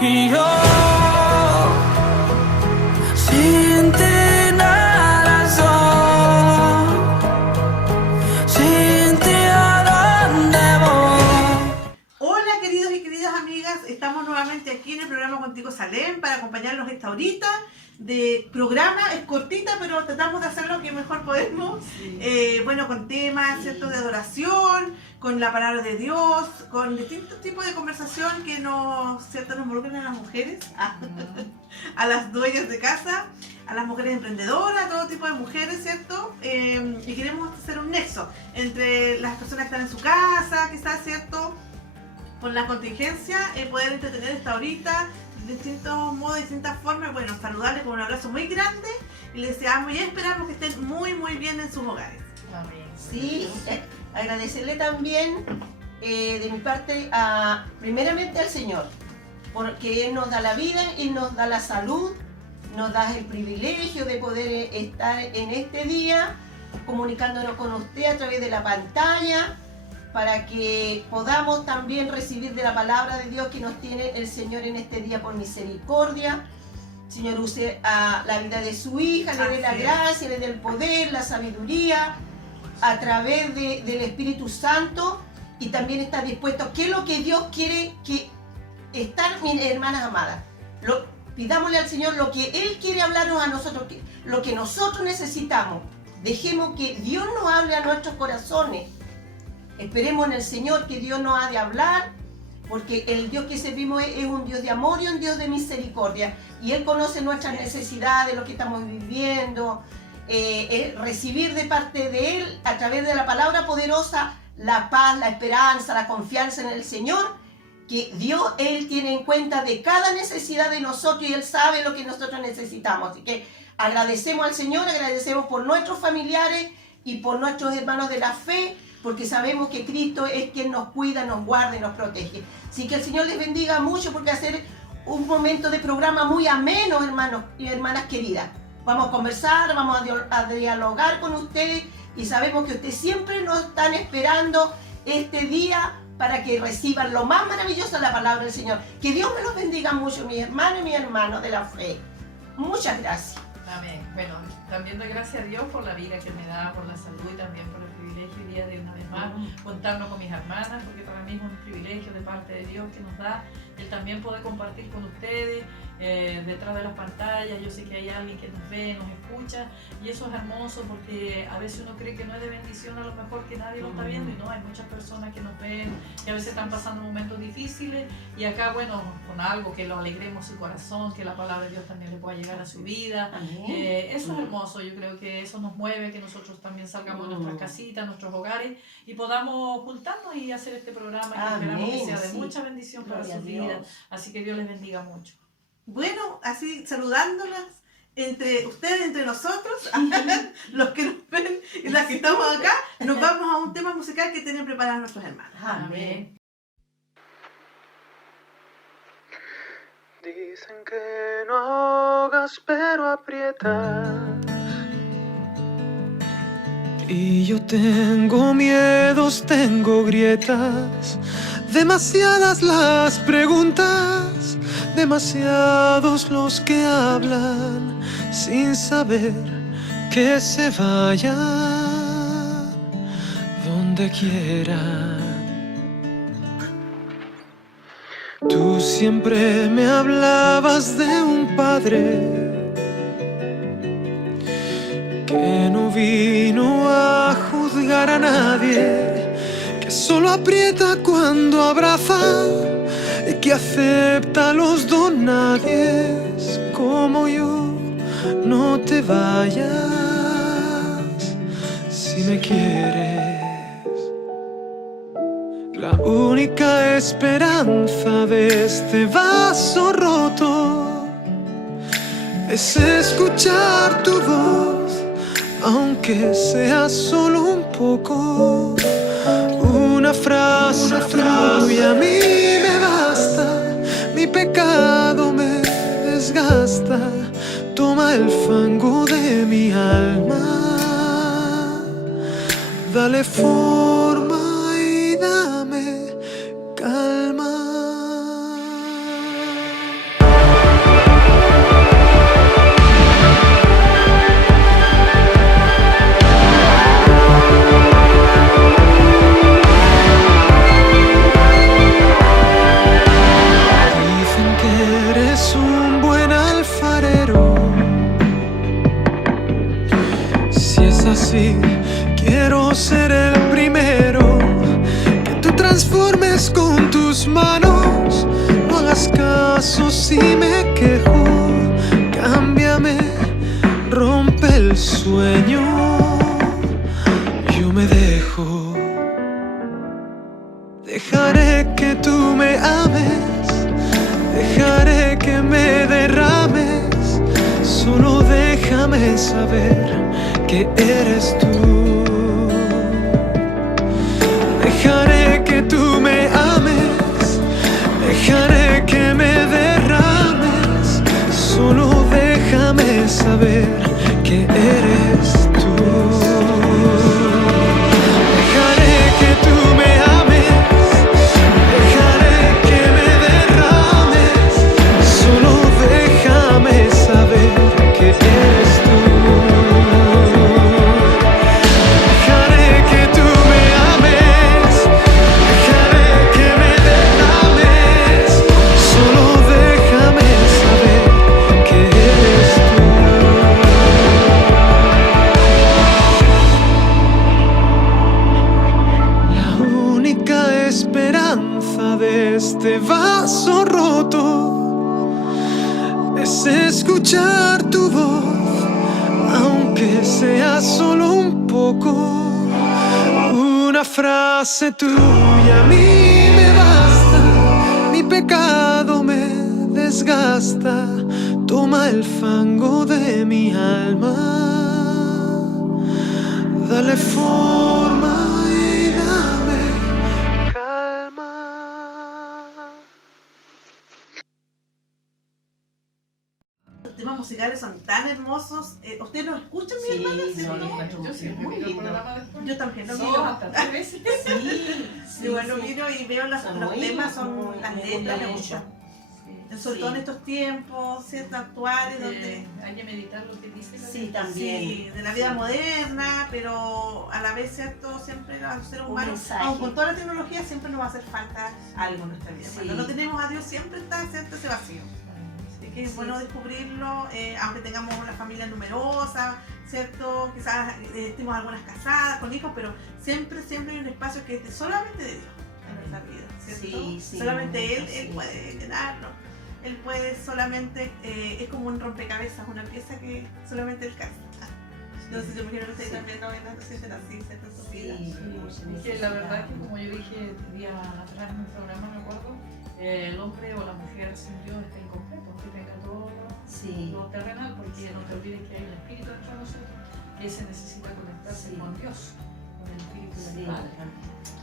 Y yo sin ti nada soy, sin ti a dónde voy. Hola queridos y queridas amigas, estamos nuevamente aquí en el programa Contigo Salem para acompañarlos esta horita de programa. Es cortita, pero tratamos de hacer lo que mejor podemos. Sí. Bueno, con temas, ¿cierto?, de adoración, con la palabra de Dios, con distintos tipos de conversación que nos, ¿cierto?, nos involucran a las mujeres, a las dueñas de casa, a las mujeres emprendedoras, a todo tipo de mujeres, ¿cierto? Y queremos hacer un nexo entre las personas que están en su casa, quizás, ¿cierto?, por la contingencia, poder entretener esta horita de distintos modos, de distintas formas. Bueno, saludarles con un abrazo muy grande y les deseamos y esperamos que estén muy bien en sus hogares. Amén. Sí, agradecerle también de mi parte primeramente al Señor, porque Él nos da la vida y nos da la salud, nos da el privilegio de poder estar en este día comunicándonos con usted a través de la pantalla, para que podamos también recibir de la palabra de Dios que nos tiene el Señor en este día por misericordia. Señor, use la vida de su hija, le dé la gracia, le dé el poder, la sabiduría, a través del Espíritu Santo, y también está dispuesto. ¿Qué es lo que Dios quiere que estar, mis hermanas amadas? Pidámosle al Señor lo que Él quiere hablarnos a nosotros, lo que nosotros necesitamos. Dejemos que Dios nos hable a nuestros corazones. Esperemos en el Señor que Dios nos ha de hablar, porque el Dios que servimos es un Dios de amor y un Dios de misericordia. Y Él conoce nuestras necesidades, lo que estamos viviendo. Recibir de parte de Él, a través de la palabra poderosa, la paz, la esperanza, la confianza en el Señor, que Dios, Él tiene en cuenta de cada necesidad de nosotros y Él sabe lo que nosotros necesitamos. Así que agradecemos al Señor, agradecemos por nuestros familiares y por nuestros hermanos de la fe, porque sabemos que Cristo es quien nos cuida, nos guarda y nos protege. Así que el Señor les bendiga mucho, porque va a ser un momento de programa muy ameno, hermanos y hermanas queridas. Vamos a conversar, vamos a dialogar con ustedes, y sabemos que ustedes siempre nos están esperando este día para que reciban lo más maravilloso de la palabra del Señor. Que Dios me los bendiga mucho, mis hermanos y mis hermanos de la fe. Muchas gracias. Amén. Bueno, también doy gracias a Dios por la vida que me da, por la salud y también por el privilegio y día de una vez más contarnos con mis hermanas, porque para mí es un privilegio de parte de Dios que nos da el también poder compartir con ustedes detrás de las pantallas. Yo sé que hay alguien que nos ve, nos escucha, y eso es hermoso, porque a veces uno cree que no es de bendición, a lo mejor que nadie lo está viendo, y no, hay muchas personas que nos ven, que a veces están pasando momentos difíciles, y acá, bueno, con algo que lo alegremos su corazón, que la palabra de Dios también le pueda llegar a su vida. Eso es hermoso. Yo creo que eso nos mueve, que nosotros también salgamos de nuestras casitas, nuestros hogares, y podamos juntarnos y hacer este programa, que esperamos que sea de mucha bendición para sus vidas. Así que Dios les bendiga mucho. Bueno, así saludándolas entre ustedes, entre nosotros, los que nos ven y las que estamos acá, nos vamos a un tema musical que tienen preparados nuestros hermanos. Amén. Dicen que no ahogas, pero aprietas. Y yo tengo miedos, tengo grietas. Demasiadas las preguntas, demasiados los que hablan sin saber que se vayan donde quieran. Tú siempre me hablabas de un padre que no vino a juzgar a nadie, que solo aprieta cuando abraza y que acepta a los donadies como yo. No te vayas si me quieres. La única esperanza de este vaso roto es escuchar tu voz, aunque sea solo un poco. Una frase tuya a mí me basta, mi pecado me desgasta. Toma el fango de mi alma, dale forma y dame calma. así. Quiero ser el primero que tú transformes con tus manos. No hagas caso si me quejo, cámbiame, rompe el sueño. Yo me dejo. Dejaré que tú me ames, dejaré que me derrames. Solo déjame saber que eres tú. Dejaré que tú me ames, dejaré que me derrames. Solo déjame saber que eres tú. Dejaré que tú me ames, dejaré que me derrames. Solo déjame saber que eres tú. Dejaré que tú me ames, dejaré que me derrames. Solo déjame saber que eres tú. La única esperanza de este vaso roto es escuchar tu voz, aunque sea solo un poco. Una frase tuya a mí me basta, mi pecado me desgasta. Toma el fango de mi alma, dale forma y dame calma. Los temas musicales son tan hermosos. ¿Ustedes los escuchan, mi hermana? Sí, ¿Cierto? no, lo encuentro Yo siempre muy miro el lindo. programa después. Yo también lo Sí, miro. hasta 3 veces. Sí, Yo bueno, sí. miro y veo los Son muy- temas, muy- son las me letras, me gusta gustan. mucho. Sobre Sí. todo en estos tiempos, ¿cierto? Actuales, donde... Hay que meditar lo que dice la Sí, también. Sí, de la vida moderna, pero a la vez, ¿cierto? Siempre a los seres Un humanos, mensaje. aun con toda la tecnología, siempre nos va a hacer falta algo en nuestra vida. Sí. Cuando no tenemos a Dios, siempre está, ¿cierto? Ese vacío. Así que es Sí. bueno descubrirlo, aunque tengamos una familia numerosa, ¿cierto? Quizás estemos algunas casadas, con hijos, pero siempre hay un espacio que es solamente de Dios en nuestra vida, ¿cierto? Sí, sí, solamente Él sí. puede llenarlo. Él puede solamente, es como un rompecabezas, una pieza que solamente Él calza. Entonces yo me imagino que ustedes Sí. también no se sienten así, ¿cierto? En su vida. Sí, Es que la verdad que como yo dije día atrás en un programa, me acuerdo, el hombre o la mujer sin Dios está incompleto, que tenga todo Sí. lo terrenal, porque no te olvides que hay un espíritu dentro de nosotros que se necesita conectarse Sí. con Dios, con el espíritu del Sí. Padre,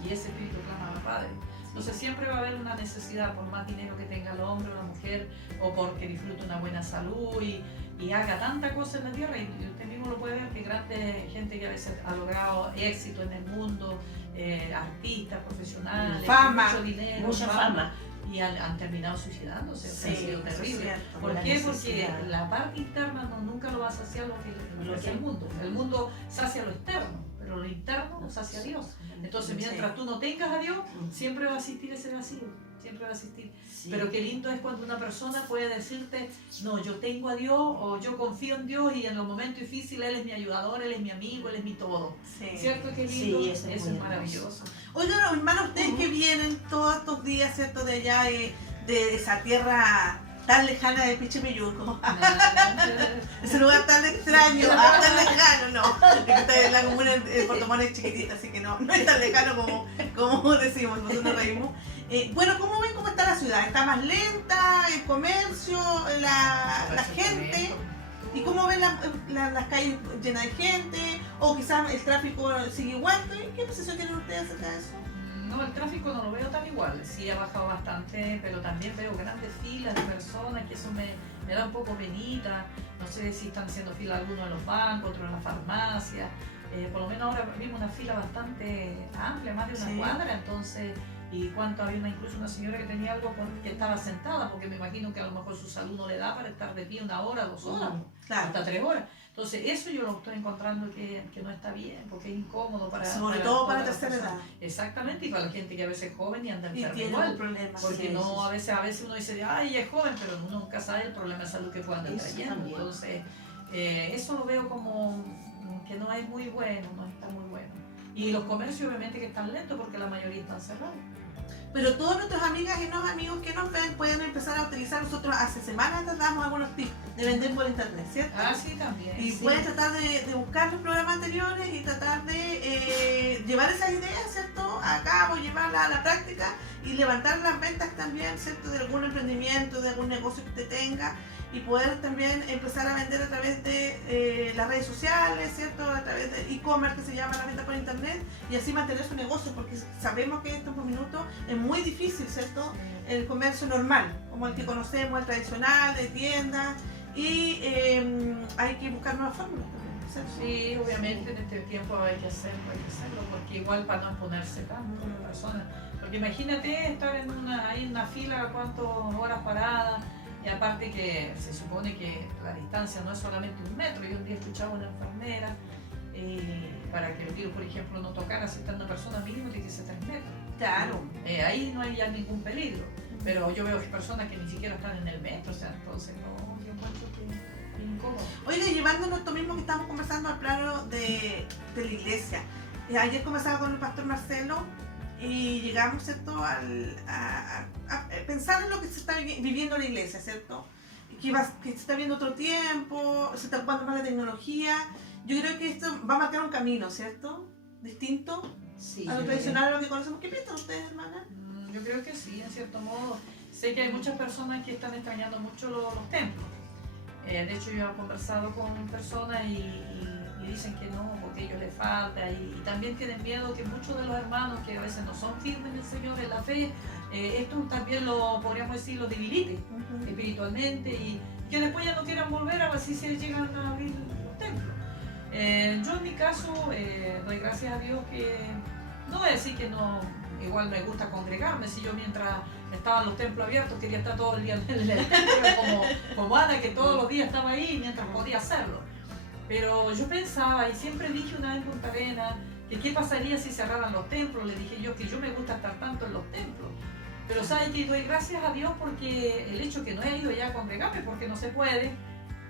y ese espíritu clama al Padre. Entonces siempre va a haber una necesidad, por más dinero que tenga el hombre o la mujer, o porque disfrute una buena salud y haga tanta cosa en la tierra, y usted mismo lo puede ver que grande gente que a veces ha logrado éxito en el mundo, artistas, profesionales, Fama, mucho dinero, Mucha fama. y han terminado suicidándose, Sí, ha sido eso es terrible. cierto. ¿Por la qué? Porque necesidad. la parte interna nunca lo va a saciar lo que hace el mundo. El mundo sacia lo externo, pero lo interno no sacia a Dios. Entonces, mientras Sí. tú no tengas a Dios, siempre va a existir ese vacío, siempre va a existir. Sí. Pero qué lindo es cuando una persona puede decirte, no, yo tengo a Dios o yo confío en Dios y en los momentos difíciles Él es mi ayudador, Él es mi amigo, Él es mi todo. Sí. ¿Cierto? Qué Sí, lindo, eso es eso muy es maravilloso. Oigan, hermanos, ustedes que vienen todos estos días, ¿cierto? De allá, de esa tierra tan lejana de Pichipeyuco. Ese lugar tan extraño, tan lejano, no. Es que está en la comuna de Puerto Montt es chiquitita, así que no es tan lejano como decimos, nosotros nos reímos. Bueno, ¿cómo ven cómo está la ciudad? ¿Está más lenta? ¿El comercio? ¿La gente? ¿Y cómo ven las calles llenas de gente? ¿O quizás el tráfico sigue igual? ¿Qué percepción tienen ustedes acerca de eso? No, el tráfico no lo veo tan igual, sí ha bajado bastante, pero también veo grandes filas de personas, que eso me da un poco penita. No sé si están haciendo fila algunos de los bancos, otros en las farmacias. Por lo menos ahora vimos una fila bastante amplia, más de una Sí. cuadra, entonces, y cuánto había incluso una señora que tenía algo que estaba sentada, porque me imagino que a lo mejor su salud no le da para estar de pie 1 hora, 2 horas, Claro. hasta 3 horas. Entonces eso yo lo estoy encontrando que no está bien, porque es incómodo para... Sobre todo para la las tercera edad. personas. Exactamente, y para la gente que a veces es joven y anda Y enferma tiene igual. un problema. Porque Sí, no, sí, sí. a veces uno dice, ay, es joven, pero uno nunca sabe el problema de salud que puede andar Eso trayendo. también. Entonces, eso lo veo como que no es muy bueno, no está muy bueno. Y los comercios obviamente que están lentos porque la mayoría están cerrados. Pero todas nuestras amigas y los amigos que nos ven pueden empezar a utilizar. Nosotros hace semanas tratamos algunos tips de vender por internet, ¿cierto? Ah, sí, también. Y sí. pueden tratar de buscar los programas anteriores y tratar de llevar esas ideas, ¿cierto?, a cabo, llevarlas a la práctica y levantar las ventas también, ¿cierto?, de algún emprendimiento, de algún negocio que usted tenga, y poder también empezar a vender a través de las redes sociales, ¿cierto?, a través de e-commerce, que se llama la venta por internet, y así mantener su negocio, porque sabemos que esto por minuto es muy difícil, ¿cierto?, el comercio normal, como el que conocemos, el tradicional, de tiendas, y hay que buscar nuevas fórmulas también, ¿cierto? Sí, obviamente en este tiempo hay que hacerlo, porque igual para no exponerse tanto a la persona. Porque imagínate estar ahí en una fila, cuántas horas paradas, y aparte que se supone que la distancia no es solamente 1 metro. Yo un día escuchaba a una enfermera, para que el virus, por ejemplo, no tocara si está una persona mínimo tiene que ser 3 metros. Claro. Ahí no hay ya ningún peligro. Pero yo veo personas que ni siquiera están en el metro, o sea, entonces no, yo encuentro que es incómodo. Oiga, llevándonos esto mismo que estamos conversando al plano de la iglesia. Ayer conversaba con el pastor Marcelo y llegamos, ¿cierto?, a pensar en lo que se está viviendo en la iglesia, ¿cierto? Que se está viendo otro tiempo, se está ocupando más la tecnología. Yo creo que esto va a marcar un camino, ¿cierto?, distinto Sí, a lo tradicional, a lo que conocemos. ¿Qué piensan ustedes, hermana? Yo creo que sí, en cierto modo. Sé que hay muchas personas que están extrañando mucho los templos. De hecho, yo he conversado con personas y dicen que no, porque a ellos les falta. Y también tienen miedo que muchos de los hermanos que a veces no son firmes en el Señor, en la fe, esto también lo, podríamos decir, lo debilite espiritualmente y que después ya no quieran volver a ver si se llegan a abrir los templos. Yo en mi caso doy gracias a Dios que, no voy a decir que no, igual me gusta congregarme, si yo mientras estaban los templos abiertos quería estar todo el día en el templo como Ana, que todos los días estaba ahí mientras podía hacerlo. Pero yo pensaba, y siempre dije una vez en Punta Arenas, que qué pasaría si cerraran los templos. Le dije yo que yo me gusta estar tanto en los templos. Pero ¿sabes qué? Doy gracias a Dios porque el hecho que no he ido ya a congregarme, porque no se puede,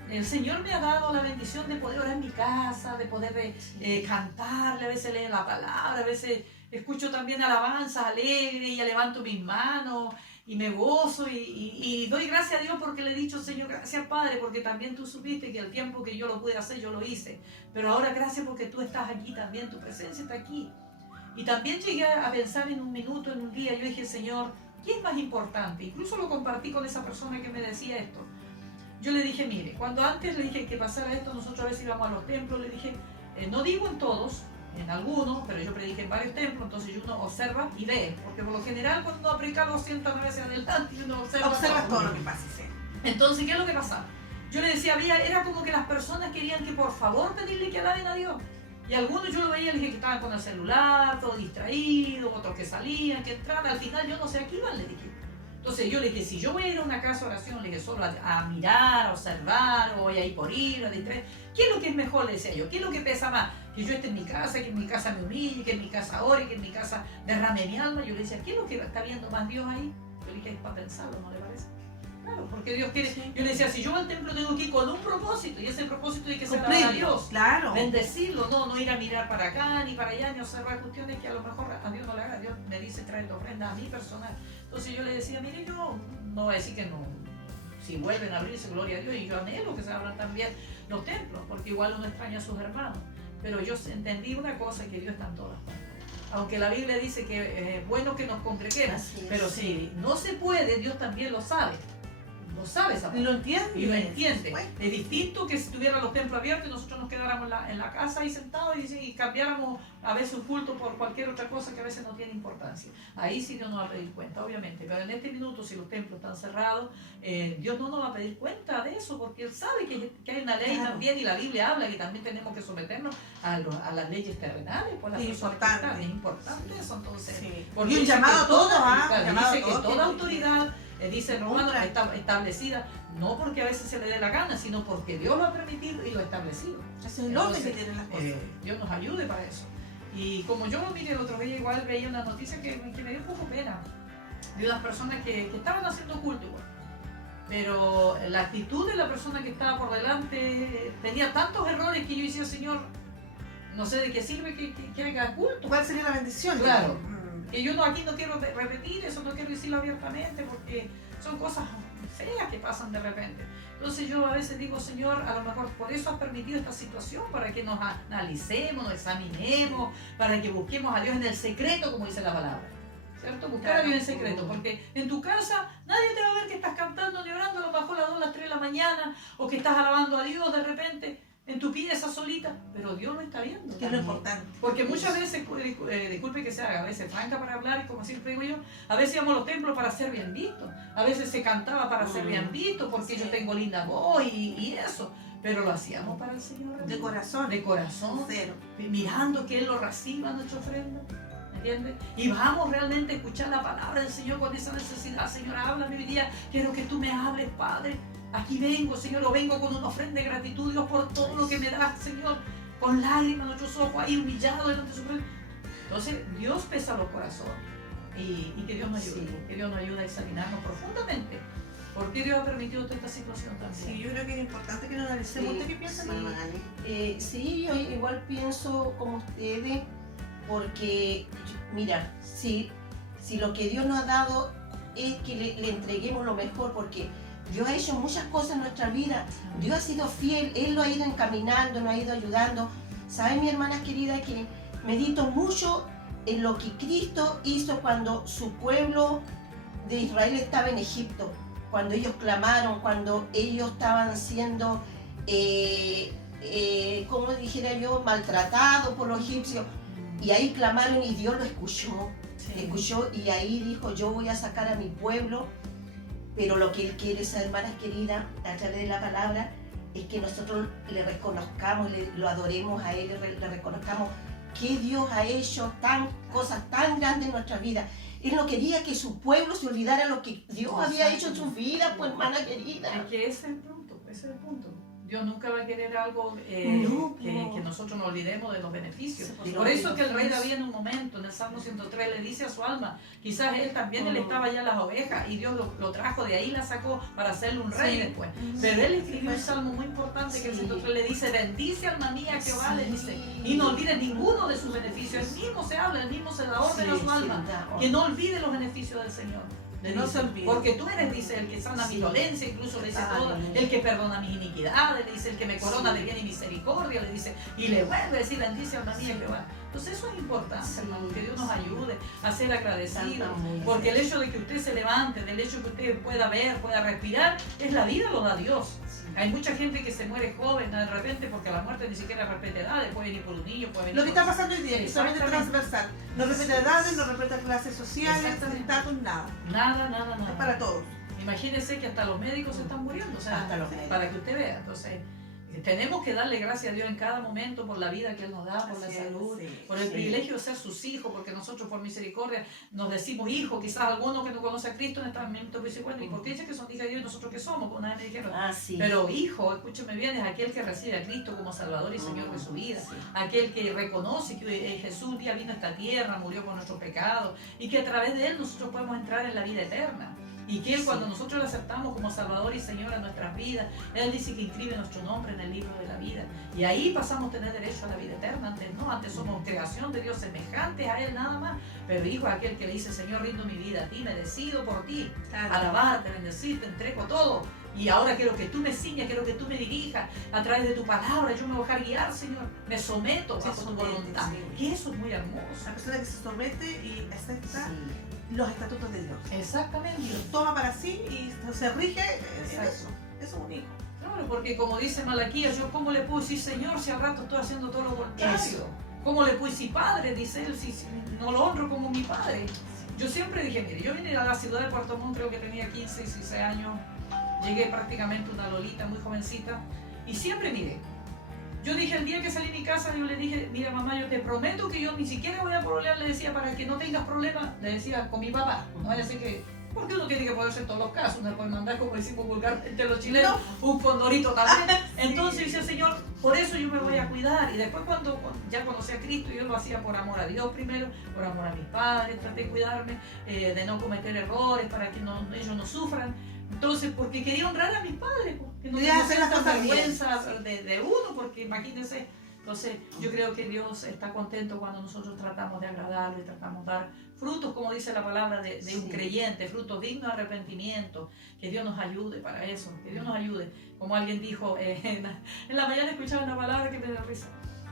el Señor me ha dado la bendición de poder orar en mi casa, de poder cantarle, a veces leer la palabra, a veces escucho también alabanzas alegres y ya levanto mis manos y me gozo y doy gracias a Dios porque le he dicho, Señor, gracias Padre, porque también tú supiste que el tiempo que yo lo pude hacer, yo lo hice. Pero ahora gracias porque tú estás aquí también, tu presencia está aquí. Y también llegué a pensar en un minuto, en un día, yo dije, Señor, ¿qué es más importante? Incluso lo compartí con esa persona que me decía esto. Yo le dije, mire, cuando antes le dije que pasara esto, nosotros a veces íbamos a los templos, le dije, no digo en todos, en algunos, pero yo prediqué en varios templos, entonces uno observa y ve, porque por lo general cuando uno aplica 200 veces adelante y uno observa todo lo que pasa, sí. Entonces, ¿qué es lo que pasaba? Yo le decía, era como que las personas querían que por favor pedirle que alaben a Dios. Y algunos yo lo veía, le dije que estaban con el celular, todos distraídos, otros que salían, que entraban, al final yo no sé a qué iban, le dije. Entonces yo le dije, si yo voy a ir a una casa de oración, le dije, solo a mirar, a observar, o voy a ir por ir, a distraer, ¿qué es lo que es mejor? Le decía yo, ¿qué es lo que pesa más? Que yo esté en mi casa, que en mi casa me humille, que en mi casa ore, que en mi casa derrame mi alma. Yo le decía, ¿qué es lo que está viendo más Dios ahí? Yo le dije, es para pensarlo, ¿no le parece? Claro, porque Dios quiere. Sí. Yo le decía, si yo voy al templo tengo que ir con un propósito, y ese propósito hay que ser a Dios. Claro. Bendecirlo, no ir a mirar para acá, ni para allá, ni observar cuestiones que a lo mejor a Dios no le haga. Dios me dice, trae la ofrenda a mí personal. Entonces yo le decía, mire, yo no voy a decir que no, si vuelven a abrirse, gloria a Dios, y yo anhelo que se abran también los templos, porque igual uno extraña a sus hermanos. Pero yo entendí una cosa, que Dios está en todas partes. Aunque la Biblia dice que es bueno que nos congreguemos, pero si no se puede, Dios también lo sabe. Lo sabe esa parte. Lo entiende. Y lo entiende. Es distinto que si tuvieran los templos abiertos y nosotros nos quedáramos en la casa ahí sentados y cambiáramos a veces un culto por cualquier otra cosa que a veces no tiene importancia. Ahí sí Dios nos va a pedir cuenta, obviamente. Pero en este minuto, si los templos están cerrados, Dios no nos va a pedir cuenta de eso, porque Él sabe que hay una ley también, y la Biblia habla que también tenemos que someternos a las leyes terrenales. Por las es importante. Es importante eso, entonces. Sí. Porque y un llamado a todos, dice que toda autoridad, dice Romano, está establecida, no porque a veces se le dé la gana, sino porque Dios lo ha permitido y lo ha establecido. Es el orden que tienen las cosas. Dios nos ayude para eso. Y como yo, mire, el otro día igual veía una noticia que me dio un poco pena, de unas personas que estaban haciendo culto igual. Pero la actitud de la persona que estaba por delante tenía tantos errores que yo decía, Señor, no sé de qué sirve que haga culto. ¿Cuál sería la bendición? Claro. Que yo aquí no quiero repetir eso, no quiero decirlo abiertamente porque son cosas feas que pasan de repente. Entonces yo a veces digo, Señor, a lo mejor por eso has permitido esta situación, para que nos analicemos, nos examinemos, para que busquemos a Dios en el secreto, como dice la palabra. ¿Cierto? Buscar a Dios en secreto, porque en tu casa nadie te va a ver que estás cantando ni orando a lo mejor a las 2, las 3 de la mañana, o que estás alabando a Dios de repente en tu pieza solita, pero Dios lo está viendo. Que es lo importante. Porque muchas veces, disculpe que sea a veces franca para hablar, y como siempre digo yo, a veces íbamos a los templos para ser bien vistos, a veces se cantaba para ser bien visto, porque yo tengo linda voz y eso, pero lo hacíamos para el Señor. De corazón. De corazón. Cero. Mirando que Él lo reciba nuestra ofrenda. ¿Entiendes? Y vamos realmente a escuchar la palabra del Señor con esa necesidad. Señor, háblame hoy día, quiero que tú me hables, Padre. Aquí vengo, Señor, o vengo con una ofrenda de gratitud, Dios, por todo lo que me das, Señor, con lágrimas en nuestros ojos, ahí humillados delante de su presencia. Entonces, Dios pesa los corazones y que Dios nos ayude, que Dios nos ayude a examinarnos profundamente. ¿Por qué Dios ha permitido toda esta situación también? Sí, yo creo que es importante que nos analicemos. ¿Usted qué piensa, hermana Magali? Sí, yo igual pienso como ustedes, porque, mira, si lo que Dios nos ha dado es que le entreguemos lo mejor, porque Dios ha hecho muchas cosas en nuestra vida. Dios ha sido fiel, Él lo ha ido encaminando, nos ha ido ayudando. ¿Sabe, mi hermana querida, que medito mucho en lo que Cristo hizo cuando su pueblo de Israel estaba en Egipto? Cuando ellos clamaron, cuando ellos estaban siendo, como dijera yo, maltratados por los egipcios. Y ahí clamaron y Dios lo escuchó. Escuchó y ahí dijo, yo voy a sacar a mi pueblo. Pero lo que Él quiere, esa hermana querida, a través de la palabra, es que nosotros le reconozcamos, lo adoremos a Él, le reconozcamos que Dios ha hecho cosas tan grandes en nuestra vida. Él no quería que su pueblo se olvidara lo que Dios había hecho en sus vidas, pues, hermana querida. Es que ese es el punto, ese es el punto. Dios nunca va a querer algo que nosotros nos olvidemos de los beneficios. Por eso es que el rey David en un momento, en el Salmo 103, le dice a su alma, quizás él también le estaba ya las ovejas y Dios lo trajo de ahí, la sacó para hacerle un rey después. Pero él escribió un salmo muy importante que el 103 le dice, bendice alma mía Jehová, le dice, y no olvides ninguno de sus beneficios. Él mismo se habla, él mismo se da orden a su alma, que no olvide los beneficios del Señor. No se olvide. Porque tú eres, dice, el que sana mi dolencia, incluso le dice todo, el que perdona mis iniquidades, le dice, el que me corona de bien y misericordia, le dice, y le vuelve a decir, bendice alma mía Jehová. Entonces eso es importante, hermano, que Dios nos ayude a ser agradecidos, porque el hecho de que usted se levante, del hecho de que usted pueda ver, pueda respirar, es la vida, lo da Dios. Hay mucha gente que se muere joven de repente porque la muerte ni siquiera respeta edades, puede venir por un niño, puede venir Lo que está pasando hoy día es solamente Exactamente. transversal. No respeta edades, no respeta clases sociales, Exactamente. estatus, nada. Nada. Es para todos. Imagínense que hasta los médicos se están muriendo, o sea, Hasta los médicos. para que usted vea. Entonces, tenemos que darle gracias a Dios en cada momento por la vida que Él nos da, por la Así es, salud, sí, por el privilegio de ser sus hijos, porque nosotros por misericordia nos decimos hijos. Quizás alguno que no conoce a Cristo en este momento dice, bueno, ¿y por qué dicen que son hijas de Dios y nosotros qué somos? Como una vez me dijeron. Pero hijo, escúcheme bien, es aquel que recibe a Cristo como Salvador y Señor de su vida, aquel que reconoce que Jesús un día vino a esta tierra, murió por nuestros pecados y que a través de Él nosotros podemos entrar en la vida eterna. Y que Él, cuando nosotros lo aceptamos como Salvador y Señor en nuestras vidas, Él dice que inscribe nuestro nombre en el libro de la vida. Y ahí pasamos a tener derecho a la vida eterna. Antes no, antes somos creación de Dios, semejantes a Él nada más. Pero hijo es aquel que le dice, Señor, rindo mi vida a ti, me decido por ti, alabarte, bendecirte, entrego todo. Y ahora quiero que tú me ciñas, quiero que tú me dirijas a través de tu palabra. Yo me voy a dejar guiar, Señor. Me someto bajo tu voluntad. Y eso es muy hermoso. La persona que se somete y acepta los estatutos de Dios. Exactamente. Y los toma para sí y se rige en eso. Eso es un hijo. Claro, porque como dice Malaquías, yo cómo le puedo decir Señor si al rato estoy haciendo todo lo contrario. Eso. ¿Cómo le puedo decir Padre? Dice él, si no lo honro como mi Padre. Yo siempre dije, mire, yo vine a la ciudad de Puerto Montt, creo que tenía 15, 16 años. Llegué prácticamente una lolita, muy jovencita. Y siempre, mire, yo dije el día que salí de mi casa, yo le dije, mira mamá, yo te prometo que yo ni siquiera voy a pololear, le decía, para que no tengas problemas, le decía con mi papá. No vaya a ser que, porque uno tiene que poderse en todos los casos, uno puede mandar, como decimos vulgarmente los chilenos, un condorito también. Entonces dice, Señor, por eso yo me voy a cuidar. Y después cuando ya conocí a Cristo, yo lo hacía por amor a Dios primero, por amor a mis padres, traté de cuidarme, de no cometer errores para que ellos no sufran. Entonces, porque quería honrar a mis padres, que no Quería hacer las tanta cosas bien. vergüenza de uno, porque imagínense, Entonces yo creo que Dios está contento cuando nosotros tratamos de agradarle, tratamos de dar frutos, como dice la palabra de un creyente, frutos dignos de arrepentimiento. Que Dios nos ayude para eso, que Dios nos ayude. Como alguien dijo, en la mañana escuchaba una palabra que me dio risa.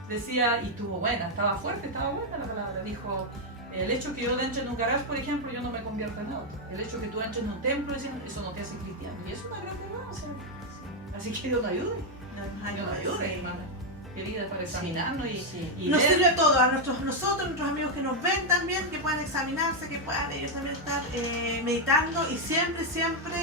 Decía, y estuvo buena, estaba fuerte, estaba buena la palabra. Dijo, el hecho que yo entre en un garage, por ejemplo, yo no me convierto en otro. El hecho que tú entres en un templo, eso no te hace cristiano. Y eso es una gran verdad. O sea, así que Dios nos ayude. Dios nos ayude, hermana querida, para examinarnos y nos ver. sirve a todos, a nuestros amigos que nos ven también, que puedan examinarse, que puedan ellos también estar meditando y siempre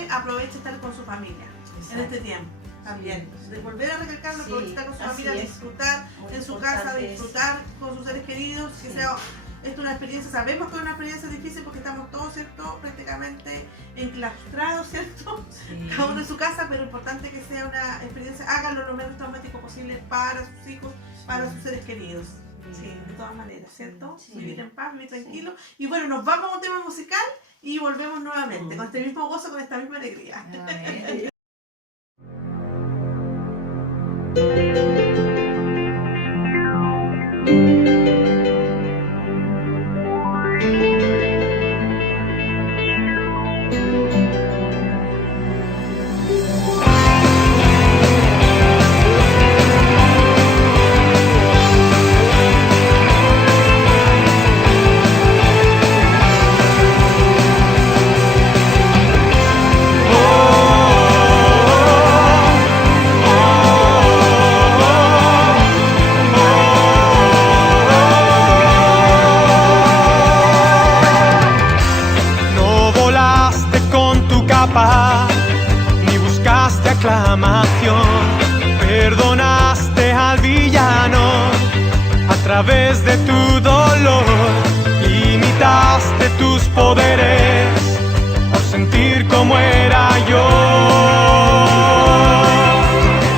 aproveche estar con su familia. Exacto. En este tiempo también. De volver a recalcarlo, aproveche estar con su familia, disfrutar en su casa, disfrutar con sus seres queridos, que sea esto es una experiencia, sabemos que es una experiencia difícil porque estamos todos, ¿cierto?, prácticamente enclaustrados, ¿cierto?, cada uno en su casa, pero es importante que sea una experiencia, háganlo lo menos traumático posible para sus hijos, para sus seres queridos. Sí, de todas maneras, ¿cierto? Vivir en paz, vivir tranquilo. Y bueno, nos vamos a un tema musical y volvemos nuevamente con este mismo gozo, con esta misma alegría. Amén. Ni buscaste aclamación, perdonaste al villano a través de tu dolor, limitaste tus poderes por sentir como era yo.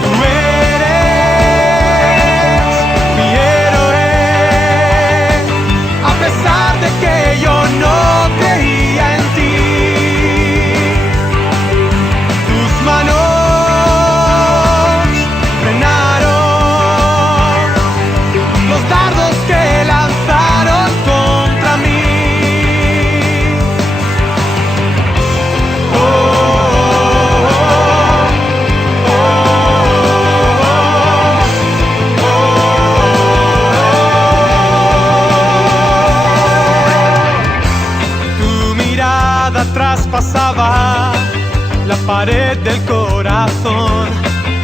Tú eres mi héroe, a pesar de que yo no creía en ti. Traspasaba la pared del corazón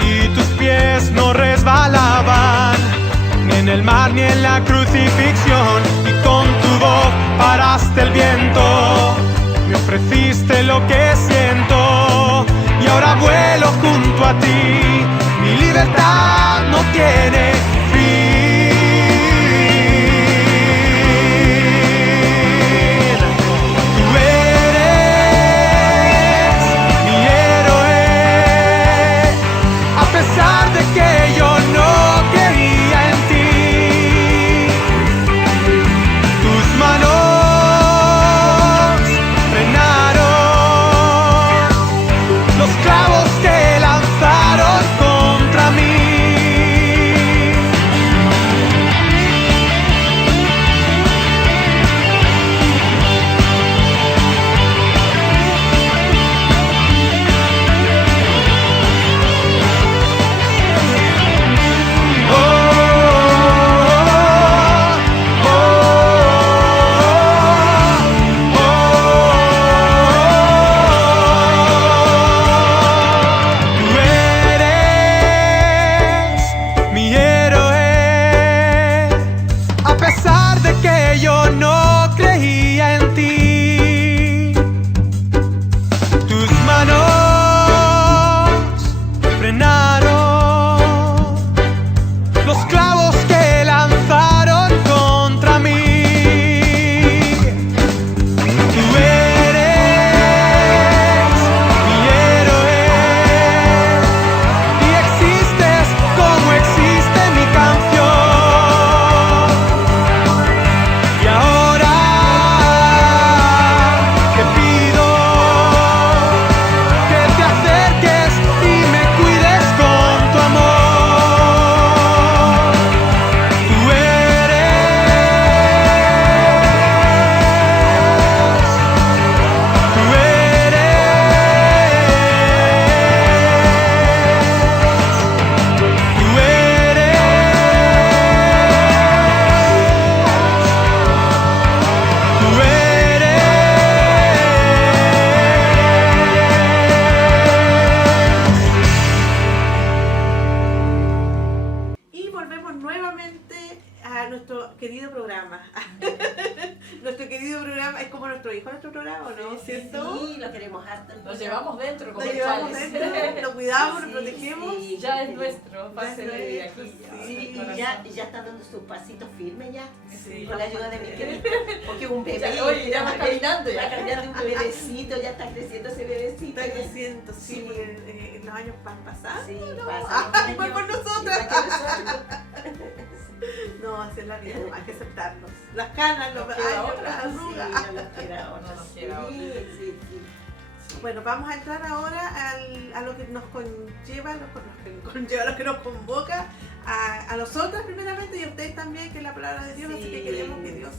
y tus pies no resbalaban ni en el mar ni en la crucifixión, y con tu voz paraste el viento, me ofreciste lo que siento y ahora vuelo junto a ti, mi libertad no tiene fin. Que yo no creía en ti, tus manos frenaron los clavos que lanzaron contra mí. querido programa. Nuestro querido programa es como nuestro hijo, nuestro programa, ¿no? Sí, ¿Cierto? sí, lo queremos harto. Nos llevamos dentro como Lo llevamos chales. dentro, lo cuidamos, Sí, lo protegemos. sí. Ya es nuestro, pásele de nuestro, aquí. Sí, al ya, corazón. ya está dando sus pasitos firmes ya. Sí. Con la ayuda de mi querido. Porque un bebé. Ya, oye, ya va caminando Va ya. cambiando un bebecito, ya está creciendo ese bebecito. Está creciendo, sí, Sí. porque los años van pasando. Sí, ¿no? pasa. Igual por nosotras. Igual que nosotros. No, así es la vida, hay que aceptarlos. Las canas, los Nos queda años, otra. las Sí, arrugas. no nos queda otra. No nos queda otra. Sí, sí. Bueno, vamos a entrar ahora a lo que nos conlleva, lo que nos convoca a nosotras primeramente y a ustedes también, que es la palabra de Dios, así que queremos que Dios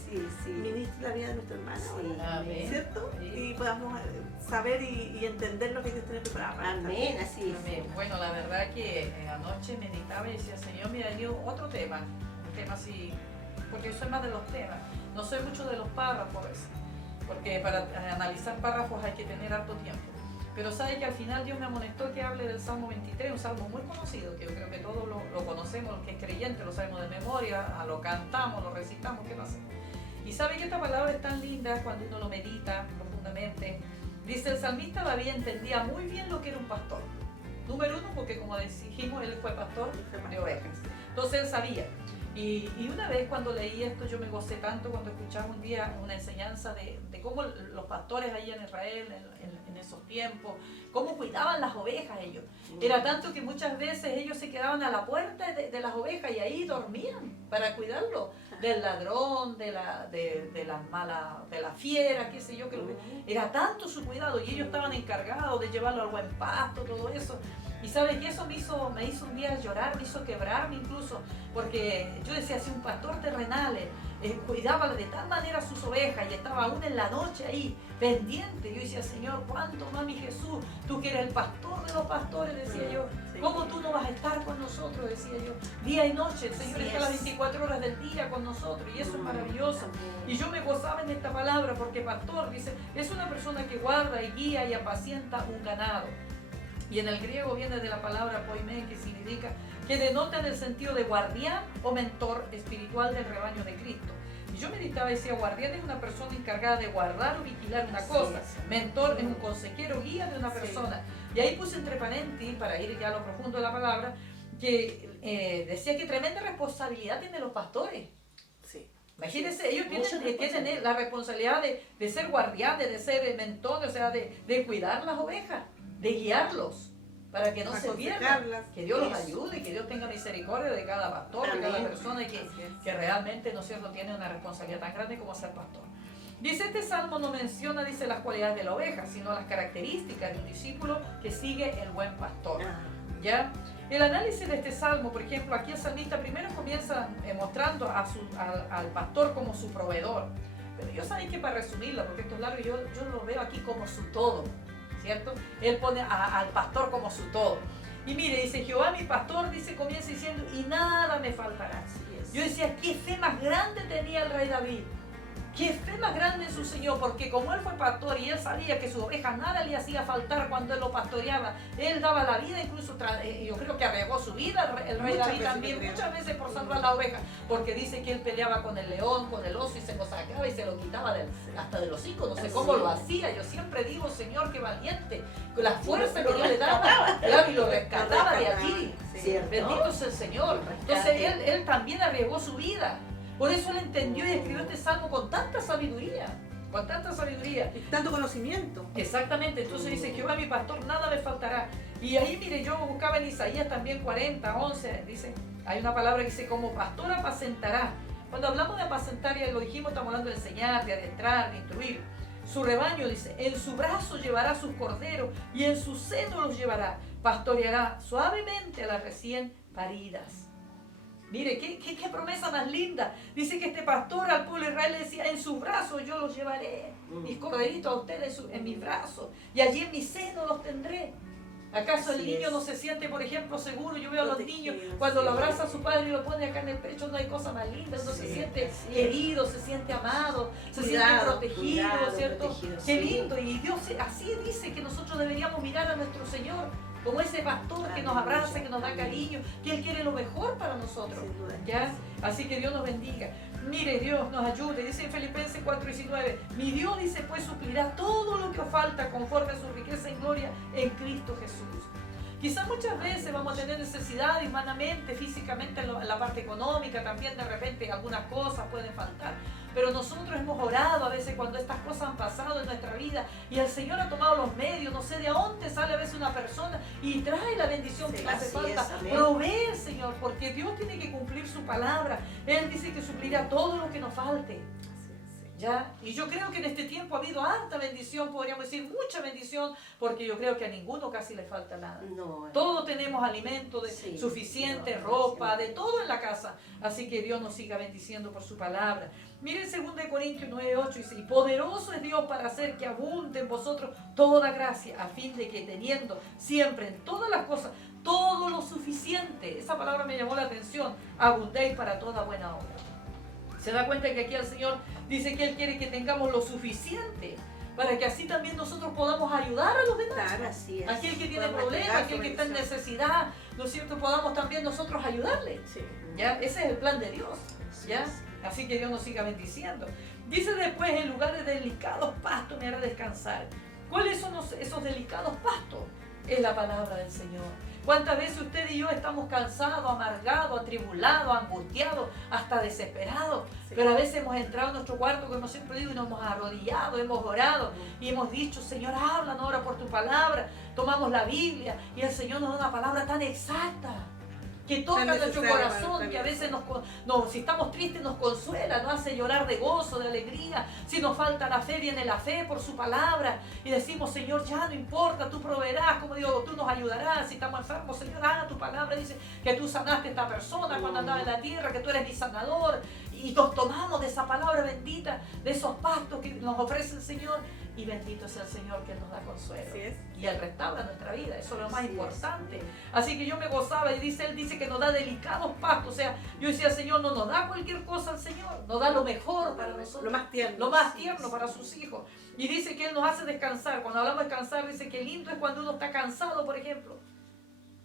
sí. ministre la vida de nuestra hermana, Sí. Amén. ¿cierto? Sí. Y podamos saber y entender lo que Dios tiene preparado para nosotros. Amén, así es. Amén. Bueno, la verdad que anoche meditaba y decía, Señor, me dio otro tema, un tema así, porque yo soy más de los temas, no soy mucho de los párrafos, porque para analizar párrafos hay que tener harto tiempo. Pero sabe que al final Dios me amonestó que hable del Salmo 23, un salmo muy conocido, que yo creo que todos lo conocemos, los que es creyente, lo sabemos de memoria, lo cantamos, lo recitamos, ¿qué pasa? Y sabe que esta palabra es tan linda cuando uno lo medita profundamente. Dice, el salmista David entendía muy bien lo que era un pastor. Número uno, porque como dijimos, él fue pastor de ovejas. Entonces él sabía. Y una vez cuando leí esto, yo me gocé tanto cuando escuchaba un día una enseñanza de cómo los pastores ahí en Israel, en esos tiempos, cómo cuidaban las ovejas ellos. Era tanto que muchas veces ellos se quedaban a la puerta de las ovejas y ahí dormían para cuidarlo del ladrón, de la fiera, qué sé yo. Era tanto su cuidado y ellos estaban encargados de llevarlo al buen pasto, todo eso. Y sabes que eso me hizo un día llorar, me hizo quebrarme incluso, porque yo decía, si un pastor terrenal cuidaba de tal manera sus ovejas y estaba aún en la noche ahí, pendiente, yo decía, Señor, ¿cuánto más mi Jesús? Tú que eres el pastor de los pastores, decía yo, ¿cómo tú no vas a estar con nosotros? Decía yo, día y noche, el Señor está las 24 horas del día con nosotros y eso es maravilloso. Y yo me gozaba en esta palabra porque pastor, dice, es una persona que guarda y guía y apacienta un ganado. Y en el griego viene de la palabra poimé, que significa, que denota en el sentido de guardián o mentor espiritual del rebaño de Cristo. Y yo meditaba y decía, guardián es una persona encargada de guardar o vigilar una cosa. Mentor es un consejero, guía de una persona. Y ahí puse entre paréntesis, para ir ya a lo profundo de la palabra, que decía que tremenda responsabilidad tienen los pastores. Sí. Imagínense, ellos tienen la responsabilidad de ser guardianes, de ser mentores, o sea, de cuidar las ovejas, de guiarlos para que no se pierdan. Que Dios los ayude, que Dios tenga misericordia de cada pastor, de cada persona que realmente, ¿no es cierto?, tiene una responsabilidad tan grande como ser pastor. Dice, este salmo no menciona, dice, las cualidades de la oveja, sino las características de un discípulo que sigue el buen pastor. ¿Ya? El análisis de este salmo, por ejemplo, aquí el salmista primero comienza mostrando al pastor como su proveedor. Pero yo sabía que para resumirlo, porque esto es largo, yo lo veo aquí como su todo, ¿cierto? Él pone al pastor como su todo. Y mire, dice, Jehová mi pastor, dice, comienza diciendo, y nada me faltará. Yo decía, qué fe más grande tenía el rey David. Qué fe más grande en su Señor, porque como él fue pastor y él sabía que su oveja nada le hacía faltar cuando él lo pastoreaba, él daba la vida, incluso yo creo que arriesgó su vida, el rey David también, muchas veces por salvar la oveja, porque dice que él peleaba con el león, con el oso y se lo sacaba y se lo quitaba hasta de los hijos, no sé cómo lo hacía. Yo siempre digo, Señor, qué valiente, con la fuerza que Dios le daba, claro, y lo rescataba de allí. Bendito sea el Señor. Entonces él también arriesgó su vida. Por eso él entendió y escribió este salmo con tanta sabiduría, con tanta sabiduría. Y tanto conocimiento. Exactamente, entonces dice, Jehová mi pastor, nada me faltará. Y ahí, mire, yo buscaba en Isaías también 40, 11, dice, hay una palabra que dice, como pastor apacentará. Cuando hablamos de apacentar, ya lo dijimos, estamos hablando de enseñar, de adentrar, de instruir. Su rebaño, dice, en su brazo llevará sus corderos y en su seno los llevará. Pastoreará suavemente a las recién paridas. Mire, qué promesa más linda. Dice que este pastor al pueblo de Israel le decía, en sus brazos yo los llevaré, mis corderitos a ustedes en mis brazos, y allí en mi seno los tendré. ¿Acaso el niño no se siente, por ejemplo, seguro? Yo veo a los niños, cuando lo abraza a su padre y lo pone acá en el pecho, no hay cosa más linda, uno se siente querido, se siente amado, se siente protegido, ¿cierto? Qué lindo, y Dios así dice que nosotros deberíamos mirar a nuestro Señor, como ese pastor que nos abraza, que nos da cariño, que Él quiere lo mejor para nosotros. Sin duda. ¿Ya? Así que Dios nos bendiga. Mire, Dios nos ayude. Dice en Filipenses 4:19, mi Dios, dice, pues suplirá todo lo que os falta conforme a su riqueza en gloria en Cristo Jesús. Quizás muchas veces vamos a tener necesidad humanamente, físicamente, en la parte económica, también de repente algunas cosas pueden faltar. Pero nosotros hemos orado a veces cuando estas cosas han pasado en nuestra vida y el Señor ha tomado los medios, no sé de dónde sale a veces una persona y trae la bendición que le hace falta. Provee, Señor, porque Dios tiene que cumplir su palabra. Él dice que suplirá todo lo que nos falte. ¿Ya? Y yo creo que en este tiempo ha habido harta bendición, podríamos decir mucha bendición, porque yo creo que a ninguno casi le falta nada. Todos tenemos alimento suficiente, ropa, de todo en la casa. Así que Dios nos siga bendiciendo por su palabra. Miren 2 Corintios 9:8 dice, y poderoso es Dios para hacer que abunde en vosotros toda gracia, a fin de que teniendo siempre en todas las cosas todo lo suficiente, esa palabra me llamó la atención, abundéis para toda buena obra. ¿Se da cuenta que aquí el Señor dice que Él quiere que tengamos lo suficiente para que así también nosotros podamos ayudar a los demás? Claro, así es. Aquel que tiene Podemos problemas, entregar aquel su que está en bendición. necesidad, ¿no es cierto? Podamos también nosotros ayudarle. Sí. ¿Ya? Ese es el plan de Dios. ¿Ya? Así que Dios nos siga bendiciendo. Dice después, en lugares de delicados pastos me hará descansar. ¿Cuáles son esos delicados pastos? Es la palabra del Señor. ¿Cuántas veces usted y yo estamos cansados, amargados, atribulados, angustiados, hasta desesperados? Sí. Pero a veces hemos entrado en nuestro cuarto, como siempre digo, y nos hemos arrodillado, hemos orado y hemos dicho, Señor, háblanos ahora por tu palabra. Tomamos la Biblia y el Señor nos da una palabra tan exacta que toca nuestro corazón, que a veces si estamos tristes nos consuela, nos hace llorar de gozo, de alegría. Si nos falta la fe, viene la fe por su palabra y decimos, Señor, ya no importa, tú proveerás, como digo, tú nos ayudarás. Si estamos enfermos, Señor, tu palabra dice que tú sanaste a esta persona cuando andaba en la tierra, que tú eres mi sanador. Y nos tomamos de esa palabra bendita, de esos pastos que nos ofrece el Señor. Y bendito sea el Señor que Él nos da consuelo. Así es. Y Él restaura nuestra vida, eso es lo más Así es. importante. Así que yo me gozaba y Él dice que nos da delicados pastos. O sea, yo decía, Señor, no nos da cualquier cosa al Señor, nos da lo mejor para nosotros. Lo más tierno. Lo más tierno para sus hijos. Y dice que Él nos hace descansar. Cuando hablamos de descansar, dice que lindo es cuando uno está cansado, por ejemplo.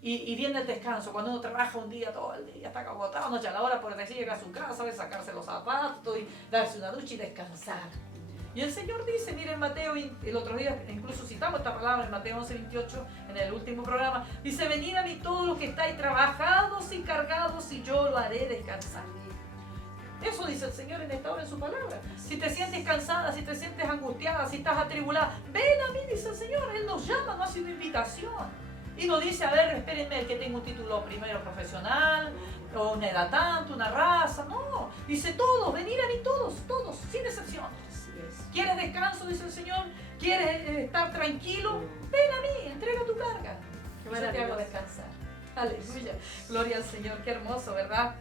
Y viene el descanso, cuando uno trabaja un día, todo el día, está agotado, no ya la hora por decir, llega a su casa, sacarse los zapatos y darse una ducha y descansar. Y el Señor dice, miren Mateo, el otro día incluso citamos esta palabra en Mateo 11:28, en el último programa, dice, venid a mí todos los que estáis trabajados y cargados y yo lo haré descansar. Eso dice el Señor en esta hora en su palabra. Si te sientes cansada, si te sientes angustiada, si estás atribulada, ven a mí, dice el Señor. Él nos llama, nos hace una invitación. Y nos dice, a ver, espérenme, el que tenga un título primero profesional, o una edad tanto, una raza. No, dice todos, venir a mí todos, sin excepción. ¿Quieres descanso? Dice el Señor. ¿Quieres estar tranquilo? Ven a mí, entrega tu carga. Yo te hago descansar. Aleluya. Gloria al Señor. Qué hermoso, ¿verdad?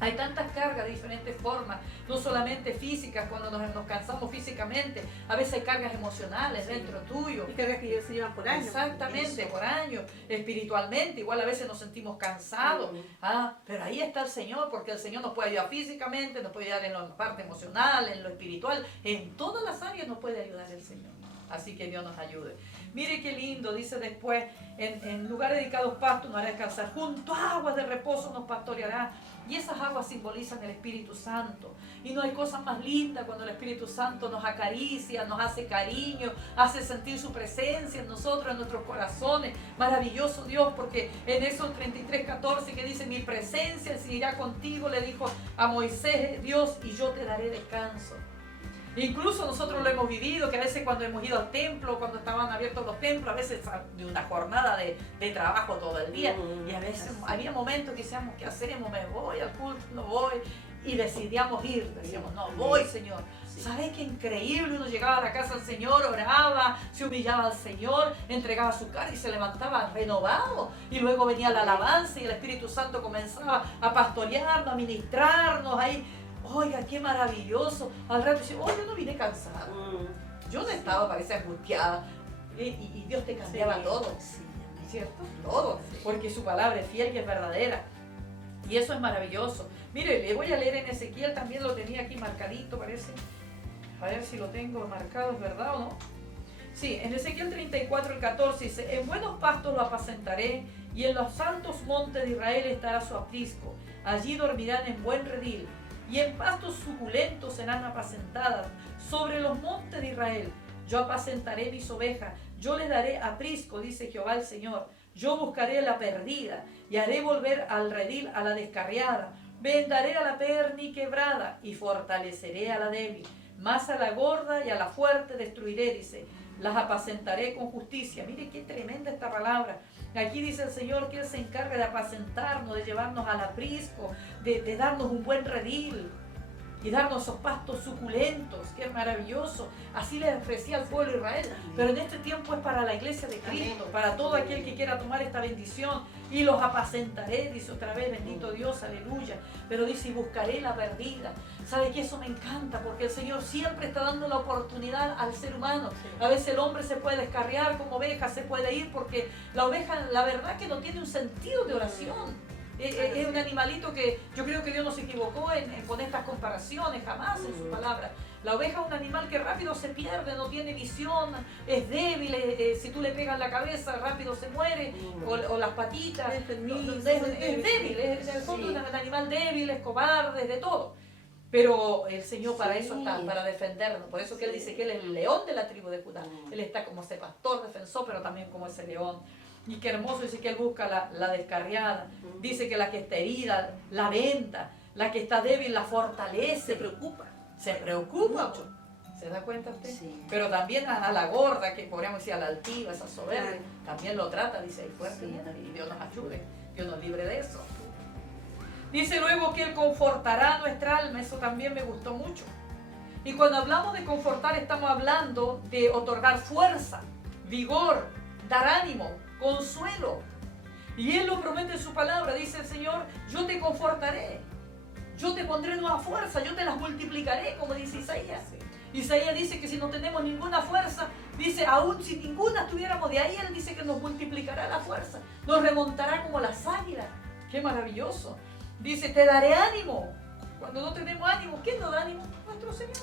Hay tantas cargas de diferentes formas, no solamente físicas, cuando nos cansamos físicamente, a veces hay cargas emocionales dentro tuyo. Y cargas que se llevan por años. Exactamente, por años, espiritualmente, igual a veces nos sentimos cansados, pero ahí está el Señor, porque el Señor nos puede ayudar físicamente, nos puede ayudar en la parte emocional, en lo espiritual, en todas las áreas nos puede ayudar el Señor. Así que Dios nos ayude. Mire qué lindo, dice después, en lugares dedicados pastos nos hará descansar, junto a aguas de reposo nos pastoreará. Y esas aguas simbolizan el Espíritu Santo. Y no hay cosa más linda cuando el Espíritu Santo nos acaricia, nos hace cariño, hace sentir su presencia en nosotros, en nuestros corazones. Maravilloso Dios, porque en eso 33:14 que dice, mi presencia irá contigo, le dijo a Moisés Dios, y yo te daré descanso. Incluso nosotros lo hemos vivido, que a veces cuando hemos ido al templo, cuando estaban abiertos los templos, a veces de una jornada de trabajo todo el día, y a veces había momentos que decíamos, ¿qué hacemos? ¿Me voy al culto? ¿No voy? Y decidíamos ir, decíamos, no, voy Señor. ¿Sabes qué increíble? Uno llegaba a la casa del Señor, oraba, se humillaba al Señor, entregaba su cara y se levantaba renovado. Y luego venía la alabanza y el Espíritu Santo comenzaba a pastorearnos, a ministrarnos ahí. Oiga, qué maravilloso. Al rato dice, yo no vine cansada. Yo no estaba, parece angustiada. Y Dios te cambiaba todo. ¿Cierto? Todo. Porque su palabra es fiel y es verdadera. Y eso es maravilloso. Mire, le voy a leer en Ezequiel, también lo tenía aquí marcadito, parece. A ver si lo tengo marcado, ¿es verdad o no? Sí, en Ezequiel 34, el 14 dice, en buenos pastos lo apacentaré y en los santos montes de Israel estará su aprisco. Allí dormirán en buen redil y en pastos suculentos serán apacentadas sobre los montes de Israel. Yo apacentaré mis ovejas, yo les daré aprisco, dice Jehová el Señor. Yo buscaré a la perdida y haré volver al redil a la descarriada. Vendaré a la perniquebrada y fortaleceré a la débil. Más a la gorda y a la fuerte destruiré, dice. Las apacentaré con justicia. Mire qué tremenda esta palabra. Aquí dice el Señor que Él se encarga de apacentarnos, de llevarnos al aprisco, de darnos un buen redil y darnos esos pastos suculentos. Qué maravilloso. Así le ofrecía al pueblo de Israel. Pero en este tiempo es para la iglesia de Cristo, para todo aquel que quiera tomar esta bendición. Y los apacentaré, dice otra vez, bendito Dios, aleluya. Pero dice, y buscaré la perdida. ¿Sabe que eso me encanta? Porque el Señor siempre está dando la oportunidad al ser humano. A veces el hombre se puede descarriar como oveja, se puede ir, porque la oveja, la verdad que no tiene un sentido de oración. Es un animalito que yo creo que Dios no se equivocó en poner estas comparaciones, jamás en su palabra. La oveja es un animal que rápido se pierde, no tiene visión, es débil, si tú le pegas la cabeza rápido se muere, o las patitas, es débil, es en el fondo un animal débil, es cobarde, de todo. Pero el Señor para eso está, para defendernos. Por eso que Él dice que Él es el león de la tribu de Judá. Él está como ese pastor defensor, pero también como ese león. Y qué hermoso, dice que Él busca la descarriada. Dice que la que está herida la venda, la que está débil la fortalece. Se preocupa mucho. ¿Se da cuenta usted? Sí. Pero también a la gorda, que podríamos decir a la altiva, esa soberbia, también lo trata, dice, ahí fuerte, y Dios nos ayude, Dios nos libre de eso. Dice luego que Él confortará nuestra alma, eso también me gustó mucho. Y cuando hablamos de confortar, estamos hablando de otorgar fuerza, vigor, dar ánimo, consuelo. Y Él lo promete en su palabra, dice el Señor, yo te confortaré, yo te pondré nueva fuerza, yo te las multiplicaré, como dice Isaías. Isaías dice que si no tenemos ninguna fuerza, dice, aún si ninguna tuviéramos de ahí, Él dice que nos multiplicará la fuerza, nos remontará como las águilas. ¡Qué maravilloso! Dice, te daré ánimo. Cuando no tenemos ánimo, ¿quién nos da ánimo? Nuestro Señor.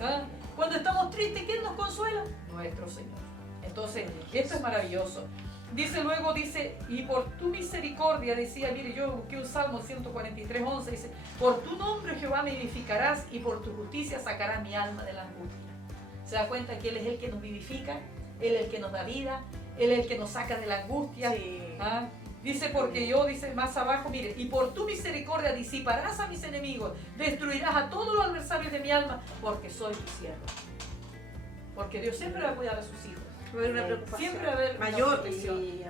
¿Ah? Cuando estamos tristes, ¿quién nos consuela? Nuestro Señor. Entonces, esto es maravilloso. Dice luego, dice, y por tu misericordia, decía, mire, yo busqué un Salmo 143:11, dice, por tu nombre, Jehová, me vivificarás y por tu justicia sacarás mi alma de la angustia. ¿Se da cuenta que Él es el que nos vivifica? Él es el que nos da vida, Él es el que nos saca de la angustia. ¿Ah? Dice, porque yo, dice más abajo, mire, y por tu misericordia disiparás a mis enemigos, destruirás a todos los adversarios de mi alma, porque soy tu siervo. Porque Dios siempre va a cuidar a sus hijos. Va a haber una preocupación Siempre va a haber mayor.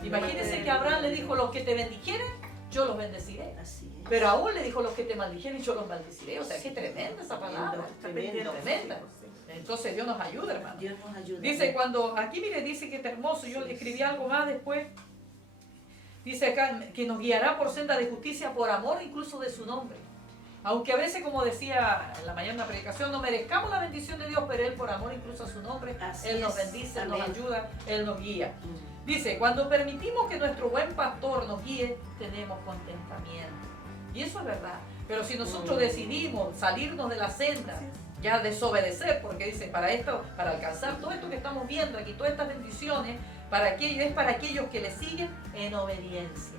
Imagínense que Abraham le dijo, los que te bendijeren, yo los bendeciré. Pero aún le dijo, los que te maldijeren, yo los maldeciré. O sea, qué tremenda esa palabra. Tremenda. Entonces Dios nos ayuda, hermano. Dios nos ayuda. Dice, cuando, aquí mire, dice que es hermoso, yo le escribí algo más después. Dice acá, que nos guiará por senda de justicia por amor incluso de su nombre. Aunque a veces, como decía en la mañana en la predicación, no merezcamos la bendición de Dios, pero Él por amor incluso a su nombre, Él nos bendice, Él nos ayuda, Él nos guía. Dice, cuando permitimos que nuestro buen pastor nos guíe, tenemos contentamiento. Y eso es verdad. Pero si nosotros decidimos salirnos de la senda, ya desobedecer, porque dice, para esto, para alcanzar todo esto que estamos viendo aquí, todas estas bendiciones, es para aquellos que le siguen en obediencia.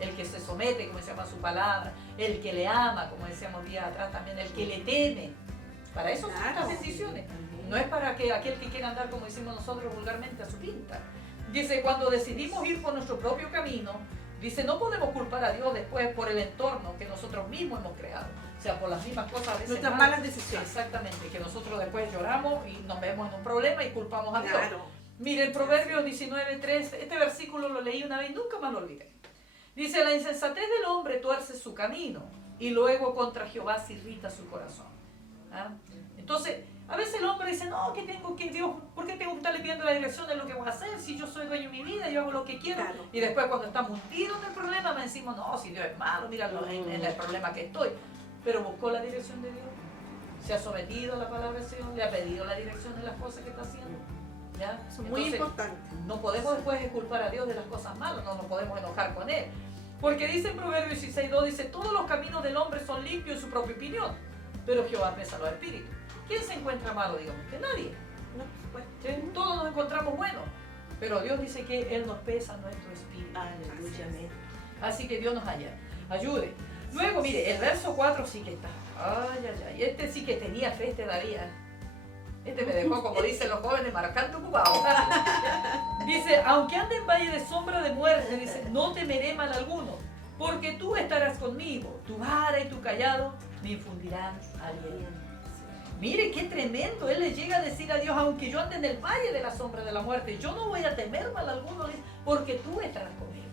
El que se somete, como se llama su palabra, el que le ama, como decíamos días atrás también, el que le teme. Para eso son estas bendiciones. No es para que aquel que quiera andar, como decimos nosotros vulgarmente, a su pinta. Dice, cuando decidimos ir por nuestro propio camino, dice, no podemos culpar a Dios después por el entorno que nosotros mismos hemos creado. O sea, por las mismas cosas a veces. Nuestras malas decisiones. Exactamente, que nosotros después lloramos y nos vemos en un problema y culpamos a Dios. Claro. Mire, el Proverbio 19:3, este versículo lo leí una vez y nunca más lo olvidé. Dice, la insensatez del hombre tuerce su camino y luego contra Jehová se irrita su corazón. ¿Ah? Entonces, a veces el hombre dice, no, que tengo que, Dios, ¿por qué tengo que estarle pidiendo la dirección de lo que voy a hacer? Si yo soy dueño de mi vida, yo hago lo que quiero. Claro. Y después cuando estamos hundidos en el problema, me decimos, no, si Dios es malo, míralo en el problema que estoy. Pero buscó la dirección de Dios, se ha sometido a la palabra del Señor, le ha pedido la dirección de las cosas que está haciendo. ¿Ya? Eso es muy importante. No podemos después culpar a Dios de las cosas malas, no nos podemos enojar con Él. Porque dice en Proverbios 16:2, dice, todos los caminos del hombre son limpios en su propia opinión, pero Jehová pesa los espíritus. ¿Quién se encuentra malo, digamos? Que nadie. No, pues. ¿Sí? Todos nos encontramos buenos, pero Dios dice que Él nos pesa nuestro espíritu. Aleluya, amén. Así que Dios nos ayude. Luego, mire, el verso 4 sí que está. Ay, ay, ay. Este sí que tenía fe, este David. Este me dejó, como dicen los jóvenes, marcando ocupado. Dice, aunque ande en valle de sombra de muerte, dice, no temeré mal alguno, porque tú estarás conmigo, tu vara y tu callado me infundirán aliento. Mire qué tremendo, él le llega a decir a Dios, aunque yo ande en el valle de la sombra de la muerte, yo no voy a temer mal alguno, porque tú estarás conmigo.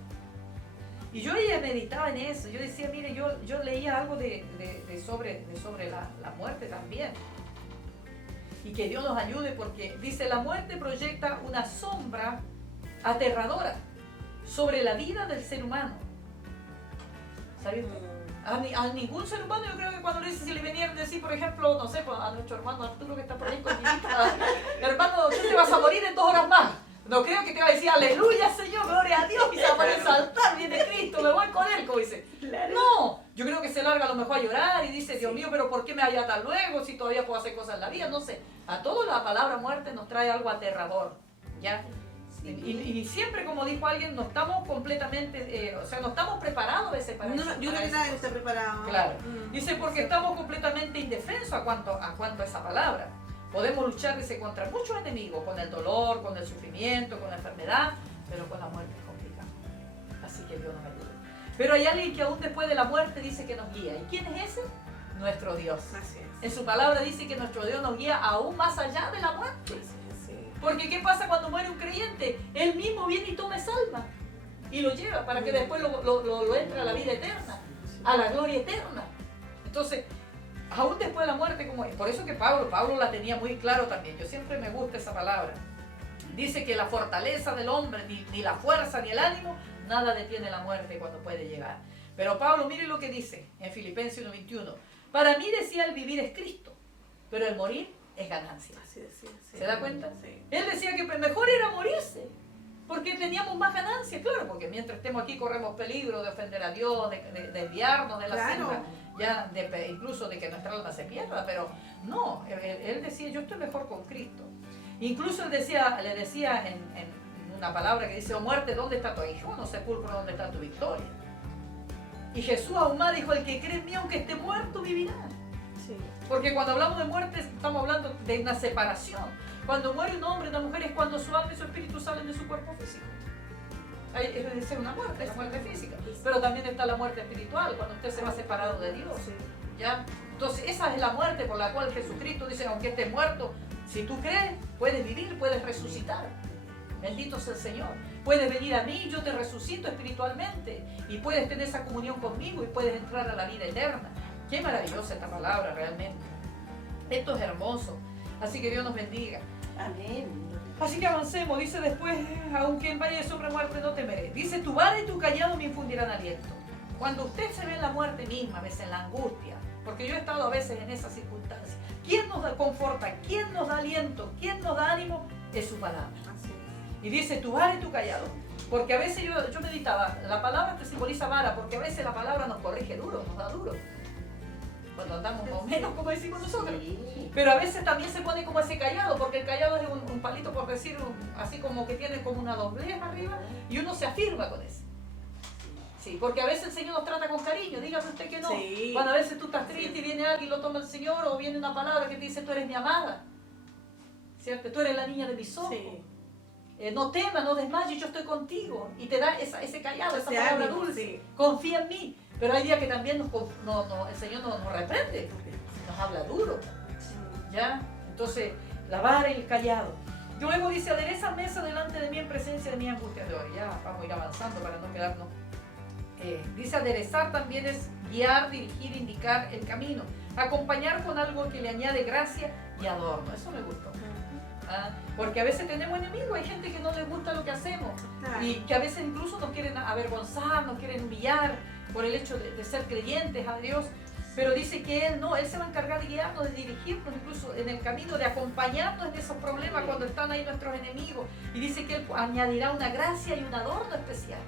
Y yo ya meditaba en eso, yo decía, mire, yo leía algo sobre la muerte también. Y que Dios nos ayude, porque dice, la muerte proyecta una sombra aterradora sobre la vida del ser humano. ¿Sabes? A ningún ser humano, yo creo que cuando le dice, si le venían a decir, por ejemplo, no sé, pues, a nuestro hermano Arturo que está por ahí con mi hija, hermano, tú te vas a morir en 2 horas más. No creo que te va a decir, aleluya Señor, gloria a Dios, y se va a poner a saltar, viene Cristo, me voy con Él, como dice. No, yo creo que se larga a lo mejor a llorar y dice, Dios mío, pero ¿por qué me vaya tan luego si todavía puedo hacer cosas en la vida? No sé, a todos la palabra muerte nos trae algo aterrador, ¿ya? Y siempre, como dijo alguien, no estamos completamente, o sea, no estamos preparados a veces para eso. Yo creo que nadie está preparado. Claro. Dice, porque estamos completamente indefensos a cuanto a esa palabra. Podemos luchar, dice, contra muchos enemigos, con el dolor, con el sufrimiento, con la enfermedad, pero con la muerte es complicado. Así que Dios nos ayude. Pero hay alguien que aún después de la muerte dice que nos guía. ¿Y quién es ese? Nuestro Dios. Así es. En su palabra dice que nuestro Dios nos guía aún más allá de la muerte. Porque ¿qué pasa cuando muere un creyente? Él mismo viene y toma esa alma y lo lleva para que después lo entre a la vida eterna, a la gloria eterna. Entonces, aún después de la muerte, como es. Por eso que Pablo la tenía muy claro también. Yo siempre me gusta esa palabra. Dice que la fortaleza del hombre, ni la fuerza, ni el ánimo, nada detiene la muerte cuando puede llegar. Pero Pablo, mire lo que dice en Filipenses 1:21. Para mí, decía, el vivir es Cristo, pero el morir es ganancia. ¿Se da cuenta? Sí. Él decía que mejor era morirse, porque teníamos más ganancia, claro, porque mientras estemos aquí corremos peligro de ofender a Dios, de desviarnos de la senda, ya incluso de que nuestra alma se pierda, pero no, él decía, yo estoy mejor con Cristo. Incluso él le decía en una palabra que dice, oh muerte, ¿dónde está tu aguijón? O sepulcro, ¿dónde está tu victoria? Y Jesús aún más dijo, el que cree en mí, aunque esté muerto, vivirá. Sí. Porque cuando hablamos de muerte, estamos hablando de una separación. Cuando muere un hombre, una mujer, es cuando su alma y su espíritu salen de su cuerpo físico. Es decir, una muerte, la muerte física. Pero también está la muerte espiritual, cuando usted se va separado de Dios. ¿Ya? Entonces, esa es la muerte por la cual Jesucristo dice, aunque estés muerto, si tú crees, puedes vivir, puedes resucitar. Bendito sea el Señor. Puedes venir a mí, yo te resucito espiritualmente. Y puedes tener esa comunión conmigo y puedes entrar a la vida eterna. Qué maravillosa esta palabra realmente. Esto es hermoso. Así que Dios nos bendiga. Amén. Así que avancemos. Dice después, aunque en valle de sombra de muerte no temeré. Dice, tu vara y tu callado me infundirán aliento. Cuando usted se ve en la muerte misma, a veces en la angustia, porque yo he estado a veces en esas circunstancias, ¿quién nos conforta? ¿Quién nos da aliento? ¿Quién nos da ánimo? Es su palabra. Y dice, tu vara y tu callado. Porque a veces yo meditaba, la palabra te simboliza vara, porque a veces la palabra nos corrige duro, nos da duro. Cuando andamos más o menos, como decimos nosotros. Sí. Pero a veces también se pone como ese callado, porque el callado es un palito, por decir, así como que tiene como una doblez arriba, y uno se afirma con eso. Sí, porque a veces el Señor nos trata con cariño, dígame usted que no. Sí. Cuando a veces tú estás triste y viene alguien y lo toma el Señor, o viene una palabra que te dice, tú eres mi amada, ¿cierto? Tú eres la niña de mis ojos. Sí. No temas, no desmayes, yo estoy contigo. Y te da ese callado, esa palabra ánimo, dulce. sí. Confía en mí. Pero hay días que también el Señor nos reprende, nos habla duro. ¿Ya? Entonces, la vara y el callado. Luego dice, adereza mesa delante de mí en presencia de mi angustia de hoy. Ya vamos a ir avanzando para no quedarnos. Dice, aderezar también es guiar, dirigir, indicar el camino. Acompañar con algo que le añade gracia y adorno. Eso me gustó. Porque a veces tenemos enemigos, hay gente que no les gusta lo que hacemos y que a veces incluso nos quieren avergonzar, nos quieren humillar por el hecho de ser creyentes a Dios, pero dice que Él se va a encargar de guiarnos, de dirigirnos incluso en el camino, de acompañarnos en esos problemas cuando están ahí nuestros enemigos, y dice que Él añadirá una gracia y un adorno especial.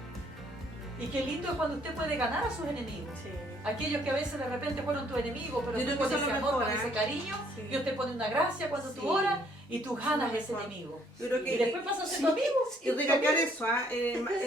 Y qué lindo es cuando usted puede ganar a sus enemigos. Sí. Aquellos que a veces de repente fueron tus enemigos, pero Yo tú creo que con eso es ese lo amor, mejor, con ese cariño, Sí. Dios te pone una gracia cuando Sí. tú oras y tú ganas lo ese mejor. enemigo. Yo creo que Y después pasas a ser tu amigo. y recalcar eso,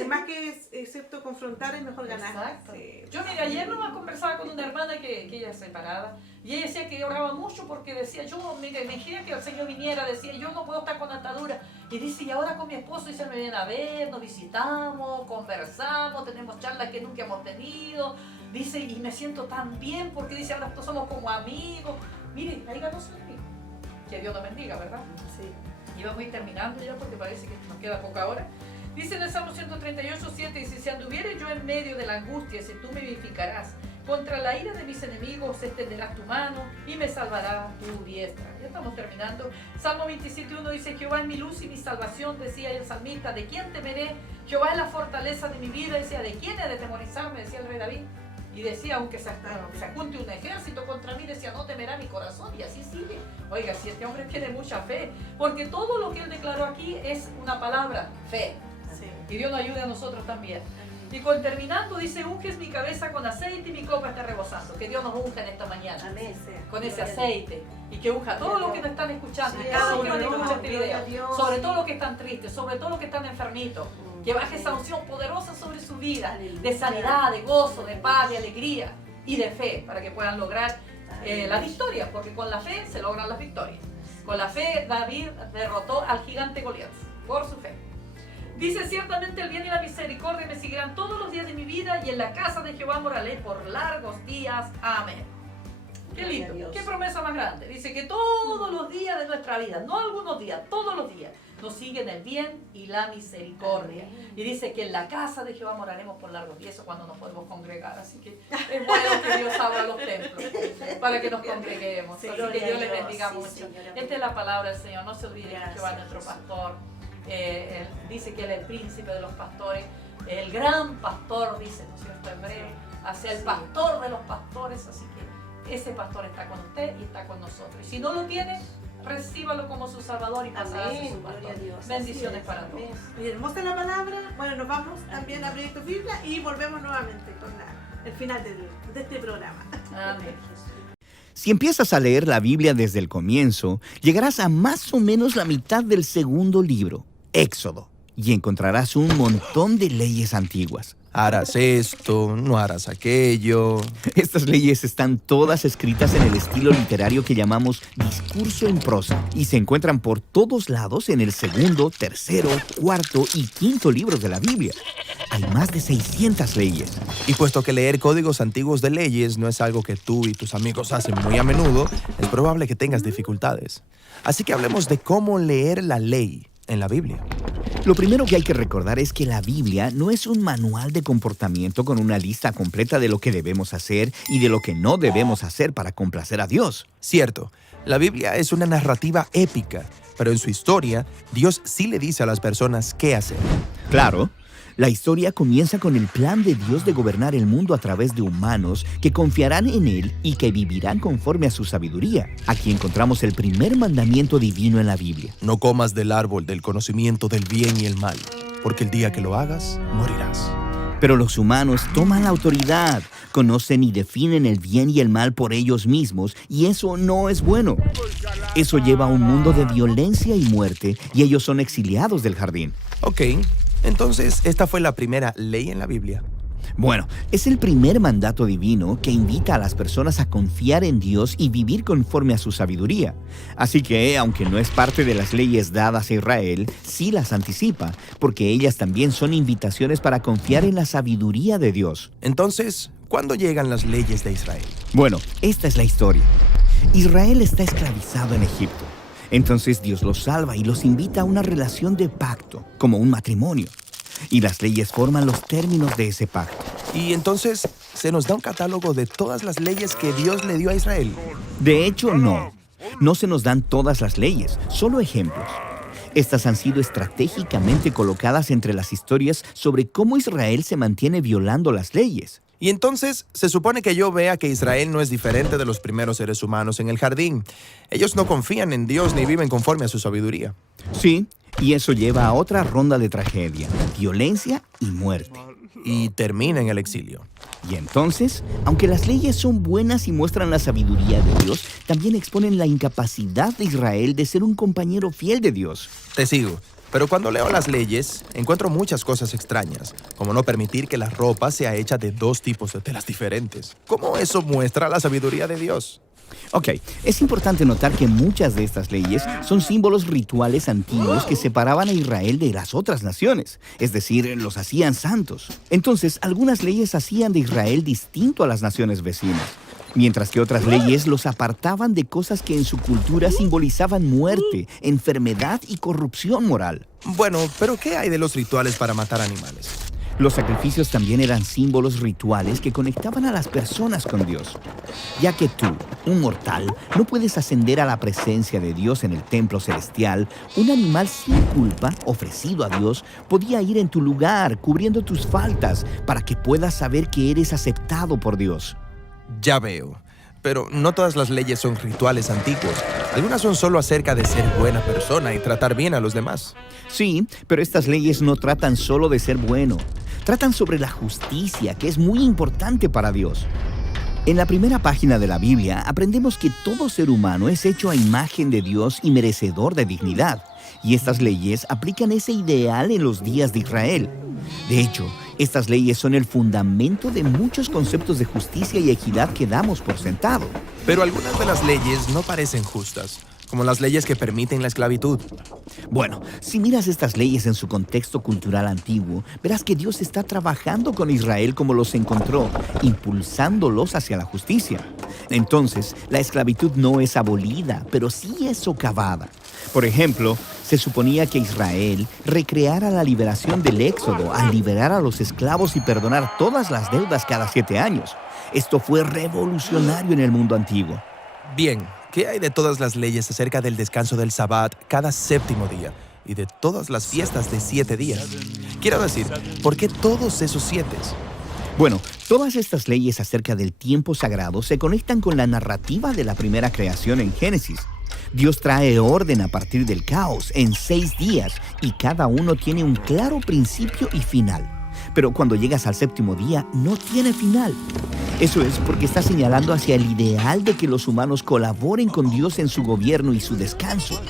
más que excepto confrontar es mejor ganar. Exacto. Sí. Yo, mira, ayer nomás conversaba con una hermana que ella es separada y ella decía que oraba mucho porque decía, yo me imaginé que el Señor viniera, decía, yo no puedo estar con atadura. Y dice, y ahora con mi esposo, dice, me vienen a ver, nos visitamos, conversamos, tenemos charlas que nunca hemos tenido. Dice, y me siento tan bien porque dice, ahora somos como amigos. Mire, ahí ganó su enemigo. Que Dios nos bendiga, ¿verdad? Sí. Y vamos a ir terminando ya porque parece que nos queda poca hora. Dice en el Salmo 138, 7, dice, si anduviere yo en medio de la angustia, si tú me vivificarás, contra la ira de mis enemigos extenderás tu mano y me salvará tu diestra. Ya estamos terminando. Salmo 27:1 dice, Jehová es mi luz y mi salvación, decía el salmista, ¿de quién temeré? Jehová es la fortaleza de mi vida, decía, ¿de quién he de temorizarme? Decía el rey David. Y decía, aunque se junte un ejército contra mí, decía, no temerá mi corazón. Y así sigue. Oiga, si este hombre tiene mucha fe, porque todo lo que él declaró aquí es una palabra, fe. Sí. Y Dios nos ayude a nosotros también. Y terminando, dice, unges mi cabeza con aceite y mi copa está rebosando. Que Dios nos unja en esta mañana. Amén. Con ese aceite. Y que unja a todos los que nos están escuchando. Sí, Y cada uno que Señor, escucha este gloria a video. Dios. Sobre todo los que están tristes, sobre todo los que están enfermitos. Que baje esa unción poderosa sobre su vida. De sanidad, de gozo, de paz, de alegría y de fe. Para que puedan lograr la victoria. Porque con la fe se logran las victorias. Con la fe David derrotó al gigante Goliat. Por su fe. Dice, ciertamente el bien y la misericordia me seguirán todos los días de mi vida y en la casa de Jehová moraré por largos días. Amén. Qué Gloria a lindo, Dios. qué promesa más grande. Dice que todos los días de nuestra vida, no algunos días, todos los días, nos siguen el bien y la misericordia. Amén. Y dice que en la casa de Jehová moraremos por largos días, eso cuando nos podemos congregar. Así que es bueno que Dios abra los templos para que nos congreguemos. Sí, Así que gloria a Dios les Dios. bendiga Sí, mucho. Señor, amén. Esta es la palabra del Señor. No se olviden que Gracias, Jehová es nuestro Jesús. pastor. Él dice que Él es el príncipe de los pastores, el gran pastor, dice, ¿no es cierto? Hebreo, hacia el Sí. pastor de los pastores, así que ese pastor está con usted y está con nosotros. Y si no lo tiene, recíbalo como su salvador y pasará a ser Amén, su gloria pastor. a Dios. Bendiciones Así es, para amén. todos. Muy hermosa la palabra. Bueno, nos vamos también a Proyecto Biblia y volvemos nuevamente con el final de este programa. Amén. Si empiezas a leer la Biblia desde el comienzo, llegarás a más o menos la mitad del segundo libro, Éxodo, y encontrarás un montón de leyes antiguas. Harás esto, no harás aquello. Estas leyes están todas escritas en el estilo literario que llamamos discurso en prosa y se encuentran por todos lados en el segundo, tercero, cuarto y quinto libros de la Biblia. Hay más de 600 leyes. Y puesto que leer códigos antiguos de leyes no es algo que tú y tus amigos hacen muy a menudo, es probable que tengas dificultades. Así que hablemos de cómo leer la ley en la Biblia. Lo primero que hay que recordar es que la Biblia no es un manual de comportamiento con una lista completa de lo que debemos hacer y de lo que no debemos hacer para complacer a Dios. Cierto, la Biblia es una narrativa épica, pero en su historia, Dios sí le dice a las personas qué hacer. Claro, la historia comienza con el plan de Dios de gobernar el mundo a través de humanos que confiarán en Él y que vivirán conforme a su sabiduría. Aquí encontramos el primer mandamiento divino en la Biblia. No comas del árbol del conocimiento del bien y el mal, porque el día que lo hagas, morirás. Pero los humanos toman la autoridad, conocen y definen el bien y el mal por ellos mismos, y eso no es bueno. Eso lleva a un mundo de violencia y muerte, y ellos son exiliados del jardín. Ok, entonces esta fue la primera ley en la Biblia. Bueno, es el primer mandato divino que invita a las personas a confiar en Dios y vivir conforme a su sabiduría. Así que, aunque no es parte de las leyes dadas a Israel, sí las anticipa, porque ellas también son invitaciones para confiar en la sabiduría de Dios. Entonces, ¿cuándo llegan las leyes de Israel? Bueno, esta es la historia. Israel está esclavizado en Egipto. Entonces Dios los salva y los invita a una relación de pacto, como un matrimonio. Y las leyes forman los términos de ese pacto. Y entonces se nos da un catálogo de todas las leyes que Dios le dio a Israel. De hecho, no. No se nos dan todas las leyes, solo ejemplos. Estas han sido estratégicamente colocadas entre las historias sobre cómo Israel se mantiene violando las leyes. Y entonces se supone que yo vea que Israel no es diferente de los primeros seres humanos en el jardín. Ellos no confían en Dios ni viven conforme a su sabiduría. Sí, y eso lleva a otra ronda de tragedia, violencia y muerte. y termina en el exilio. Y entonces, aunque las leyes son buenas y muestran la sabiduría de Dios, también exponen la incapacidad de Israel de ser un compañero fiel de Dios. Te sigo. Pero cuando leo las leyes, encuentro muchas cosas extrañas, como no permitir que la ropa sea hecha de 2 tipos de telas diferentes. ¿Cómo eso muestra la sabiduría de Dios? Ok, es importante notar que muchas de estas leyes son símbolos rituales antiguos que separaban a Israel de las otras naciones, es decir, los hacían santos. Entonces, algunas leyes hacían de Israel distinto a las naciones vecinas, mientras que otras leyes los apartaban de cosas que en su cultura simbolizaban muerte, enfermedad y corrupción moral. Bueno, pero ¿qué hay de los rituales para matar animales? Los sacrificios también eran símbolos rituales que conectaban a las personas con Dios, ya que tú, un mortal, no puedes ascender a la presencia de Dios en el templo celestial. Un animal sin culpa, ofrecido a Dios, podía ir en tu lugar, cubriendo tus faltas, para que puedas saber que eres aceptado por Dios. Ya veo. Pero no todas las leyes son rituales antiguos. Algunas son solo acerca de ser buena persona y tratar bien a los demás. Sí, pero estas leyes no tratan solo de ser bueno. Tratan sobre la justicia, que es muy importante para Dios. En la primera página de la Biblia aprendemos que todo ser humano es hecho a imagen de Dios y merecedor de dignidad. Y estas leyes aplican ese ideal en los días de Israel. De hecho, estas leyes son el fundamento de muchos conceptos de justicia y equidad que damos por sentado. Pero algunas de las leyes no parecen justas, como las leyes que permiten la esclavitud. Bueno, si miras estas leyes en su contexto cultural antiguo, verás que Dios está trabajando con Israel como los encontró, impulsándolos hacia la justicia. Entonces, la esclavitud no es abolida, pero sí es socavada. Por ejemplo, se suponía que Israel recreara la liberación del Éxodo al liberar a los esclavos y perdonar todas las deudas cada 7 años. Esto fue revolucionario en el mundo antiguo. Bien, ¿qué hay de todas las leyes acerca del descanso del Sabbat cada 7º día y de todas las fiestas de 7 días? Quiero decir, ¿por qué todos esos 7? Bueno, todas estas leyes acerca del tiempo sagrado se conectan con la narrativa de la primera creación en Génesis. Dios trae orden a partir del caos en 6 días y cada uno tiene un claro principio y final. Pero cuando llegas al 7º día, no tiene final. Eso es porque está señalando hacia el ideal de que los humanos colaboren con Dios en su gobierno y su descanso.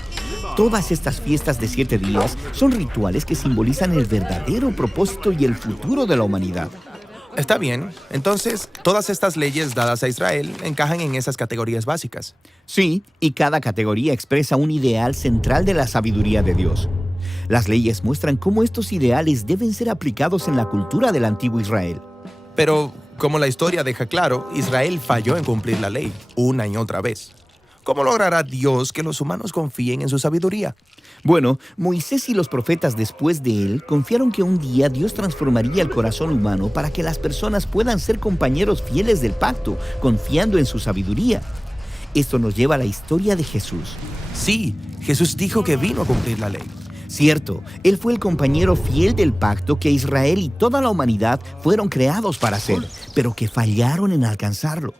Todas estas fiestas de 7 días son rituales que simbolizan el verdadero propósito y el futuro de la humanidad. Está bien. Entonces, todas estas leyes dadas a Israel encajan en esas categorías básicas. Sí, y cada categoría expresa un ideal central de la sabiduría de Dios. Las leyes muestran cómo estos ideales deben ser aplicados en la cultura del antiguo Israel. Pero, como la historia deja claro, Israel falló en cumplir la ley una y otra vez. ¿Cómo logrará Dios que los humanos confíen en su sabiduría? Bueno, Moisés y los profetas después de él confiaron que un día Dios transformaría el corazón humano para que las personas puedan ser compañeros fieles del pacto, confiando en su sabiduría. Esto nos lleva a la historia de Jesús. Sí, Jesús dijo que vino a cumplir la ley. Cierto, Él fue el compañero fiel del pacto que Israel y toda la humanidad fueron creados para hacer, pero que fallaron en alcanzarlo.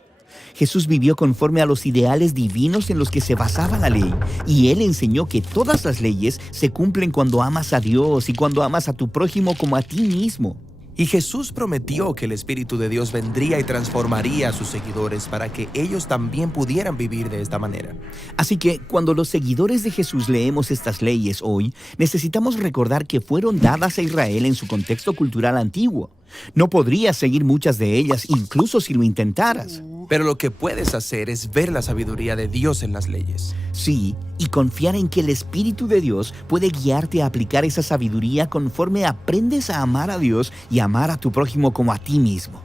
Jesús vivió conforme a los ideales divinos en los que se basaba la ley, y Él enseñó que todas las leyes se cumplen cuando amas a Dios y cuando amas a tu prójimo como a ti mismo. Y Jesús prometió que el Espíritu de Dios vendría y transformaría a sus seguidores para que ellos también pudieran vivir de esta manera. Así que cuando los seguidores de Jesús leemos estas leyes hoy, necesitamos recordar que fueron dadas a Israel en su contexto cultural antiguo. No podrías seguir muchas de ellas, incluso si lo intentaras. Pero lo que puedes hacer es ver la sabiduría de Dios en las leyes. Sí, y confiar en que el Espíritu de Dios puede guiarte a aplicar esa sabiduría conforme aprendes a amar a Dios y amar a tu prójimo como a ti mismo.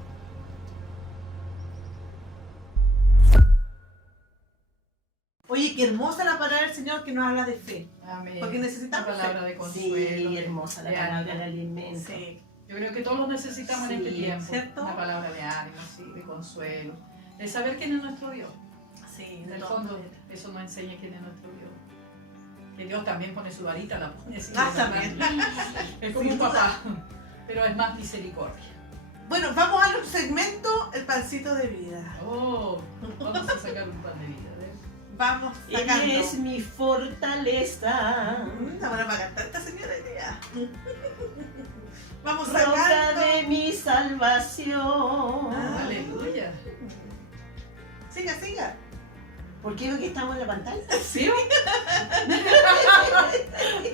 Oye, qué hermosa la palabra del Señor que nos habla de fe. Amén. Porque necesitamos una palabra fe. de consuelo. Sí, hermosa la de palabra ánimo. del alimento. Sí. Yo creo que todos lo necesitamos en este Sí, tiempo. ¿cierto? Una palabra de ánimo, sí, de consuelo. De saber quién es nuestro Dios. Sí, En de el todo. fondo, eso nos enseña quién es nuestro Dios. Que Dios también pone su varita, la pone así. Ah, ¿verdad? también. Es como Sin un duda. papá. Pero es más misericordia. Bueno, vamos a nuestro segmento, el pancito de vida. Oh, vamos a sacar un pan de vida. ¿Ves? Vamos Él sacando. es mi fortaleza. Está buena para cantar esta señora hoy día. Vamos roca sacando. de mi salvación. Aleluya. Siga, siga. ¿Por qué lo que estamos en la pantalla? ¿Sí?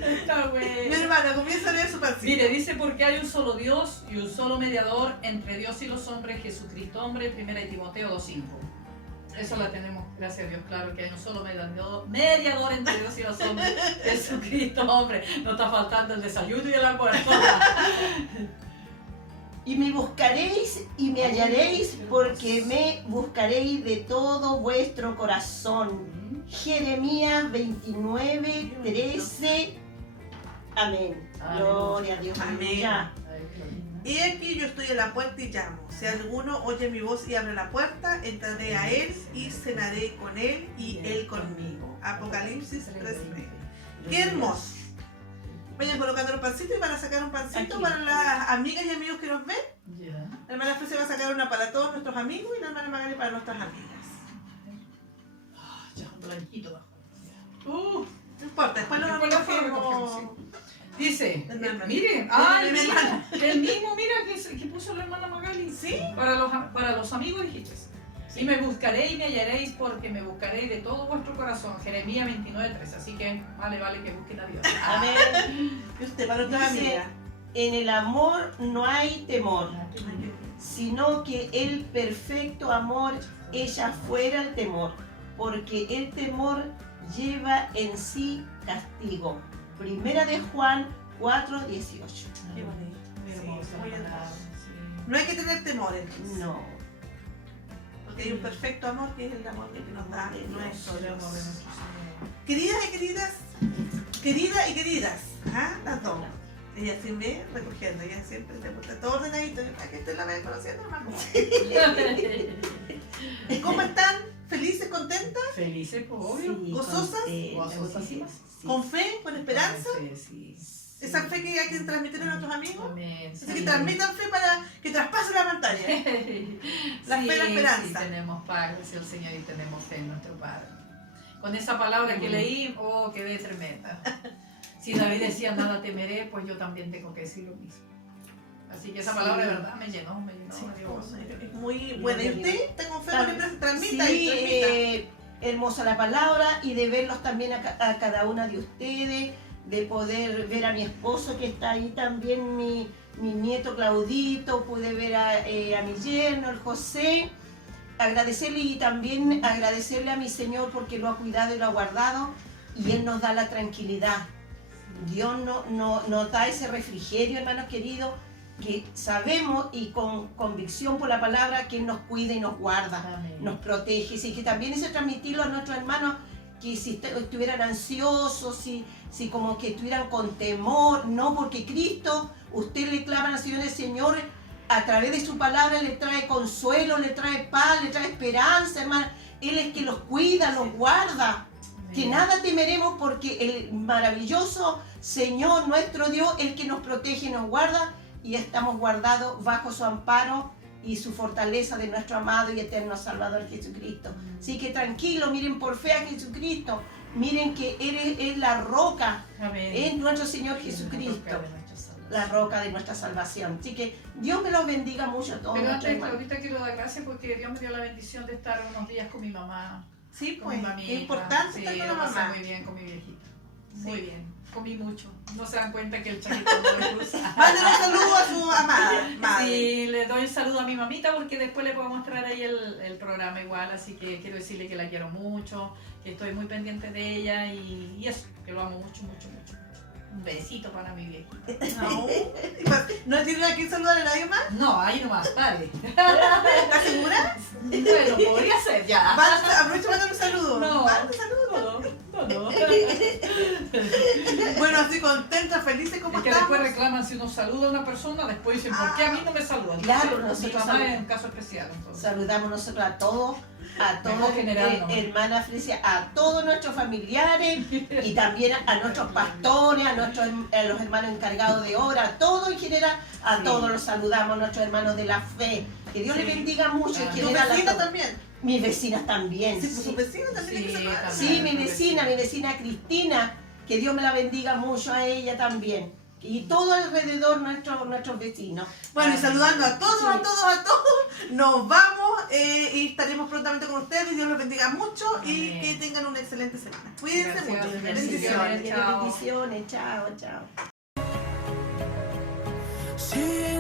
Está Mi bueno. hermana, comienza a leer su pancito. Mire, dice porque hay un solo Dios y un solo mediador entre Dios y los hombres, Jesucristo hombre, 1 Timoteo 2:5. Eso la tenemos, gracias a Dios, claro que hay un solo mediador entre Dios y los hombres, Jesucristo hombre. No está faltando el desayuno y el almuerzo. Y me buscaréis y me hallaréis, porque me buscaréis de todo vuestro corazón. Jeremías 29:13. Amén. Gloria a Dios. Amén. Aleluya. Y aquí yo estoy en la puerta y llamo. Si alguno oye mi voz y abre la puerta, entraré a él y cenaré con él y él conmigo. Apocalipsis 3:9. ¡Qué hermoso! Vayan colocando los pancitos y van a sacar un pancito Aquí. para las amigas y amigos que nos ven. Ya. La hermana Fresia va a sacar una para todos nuestros amigos y la hermana Magali para nuestras amigas. Ya, un blanquito bajo. No importa, después lo Después lo recogemos. recogemos, Dice, El hermano. miren, Ay, mi mira, el mismo, mira, que puso la hermana Magali. ¿Sí? Para los amigos dijiste. Y me buscaréis y me hallaréis, porque me buscaréis de todo vuestro corazón. Jeremías 29:3. Así que vale que busquen a Dios. Amén. Y usted para nuestras Dice, amigas. en el amor no hay temor, sino que el perfecto amor echa fuera el temor, porque el temor lleva en sí castigo. Primera de Juan 4:18. Qué bonito. Muy Sí, hermosa muy la palabra, hermoso. sí. No hay que tener temor entonces. No. Porque hay un perfecto amor que es el amor que nos da nuestro El Dios. amor de nuestro Señor. Queridas y queridas, ¿ah? Las dos. Ella sí ve recogiendo, ella siempre te gusta todo ordenadito, para que usted la vaya conociendo nomás. ¿Cómo están? ¿Felices, contentas? Felices, pues, obvio. Sí, ¿Gozosas? Gozosísimas. sí. ¿Con fe? ¿Con esperanza? Sí. Esa fe que hay que transmitir a nuestros amigos. Amén. Así que transmitan fe para que traspase la pantalla. La fe, la esperanza. Sí, tenemos paz, gracias al Señor, y tenemos fe en nuestro Padre. Con esa palabra que leí, quedé tremenda. Si David decía nada temeré, pues yo también tengo que decir lo mismo. Así que esa palabra de verdad me llenó, Sí, me dio gozo. es muy buena. ¿Y usted? Tengo fe porque transmita Sí, y transmita. hermosa la palabra, y de verlos también a cada una de ustedes, de poder ver a mi esposo que está ahí también, mi nieto Claudito, pude ver a mi yerno, el José, agradecerle y también agradecerle a mi Señor porque lo ha cuidado y lo ha guardado, y Él nos da la tranquilidad. Dios nos da ese refrigerio, hermanos queridos, que sabemos y con convicción por la palabra que Él nos cuida y nos guarda, Amén. nos protege. Así que también eso transmitirlo a nuestros hermanos, que si estuvieran ansiosos, si como que estuvieran con temor, no, porque Cristo, usted le claman al Señor, el Señor a través de su palabra le trae consuelo, le trae paz, le trae esperanza, hermano. Él es que los cuida, los guarda. Que nada temeremos porque el maravilloso Señor, nuestro Dios, el que nos protege y nos guarda, y estamos guardados bajo su amparo y su fortaleza de nuestro amado y eterno Salvador Jesucristo. Así que tranquilo, miren por fe a Jesucristo, miren que Él es la roca, Amén. es nuestro Señor Jesucristo, la roca de nuestra salvación. Así que Dios me los bendiga mucho a todos. Pero nuestros antes, hermanos. ahorita quiero dar gracias porque Dios me dio la bendición de estar unos días con mi mamá. Sí, Con pues, mi mamita. qué importante Sí, estar con la lo pasé mamá. muy bien con mi viejita. Sí. Muy bien. Comí mucho. No se dan cuenta que el chanito no me gusta. Mándenle un saludo a su amada madre. Sí, le doy un saludo a mi mamita porque después le puedo mostrar ahí el programa igual, así que quiero decirle que la quiero mucho, que estoy muy pendiente de ella y eso, que lo amo mucho. Un besito para mi viejita. ¿No tiene a quién saludar a nadie más? No, ahí nomás, pare. ¿Estás segura? Bueno, podría ser ya. Aprovecha para dar un saludo. No. Manda un saludo. No. Bueno, así contentas, felices como Es que estamos. después reclaman si uno saluda a una persona, después dicen, ¿por qué a mí no me saludan? Claro, Entonces, mi nosotros mamá saludamos. es un caso especial. Entonces. Saludamos nosotros a todos, Mejor general, ¿no? hermana Fresia, a todos nuestros familiares y también a nuestros pastores, a los hermanos encargados de obra, a todos en general, a Sí. todos los saludamos, nuestros hermanos de la fe. Que Dios Sí. les bendiga mucho en Ah. ¿Tu general a vecina todos. también? Mis vecinas también. Sí, pues Sí. su vecina también hay que Sí, saludar. también. Sí, mi vecina Cristina, que Dios me la bendiga mucho a ella también. y todo alrededor nuestros vecinos. Bueno, y saludando a todos, a todos, nos vamos y estaremos prontamente con ustedes. Dios los bendiga mucho y Amén. que tengan una excelente semana. Cuídense Gracias, mucho. bendiciones. Bendiciones. Chao. Bendiciones, chao, chao. Si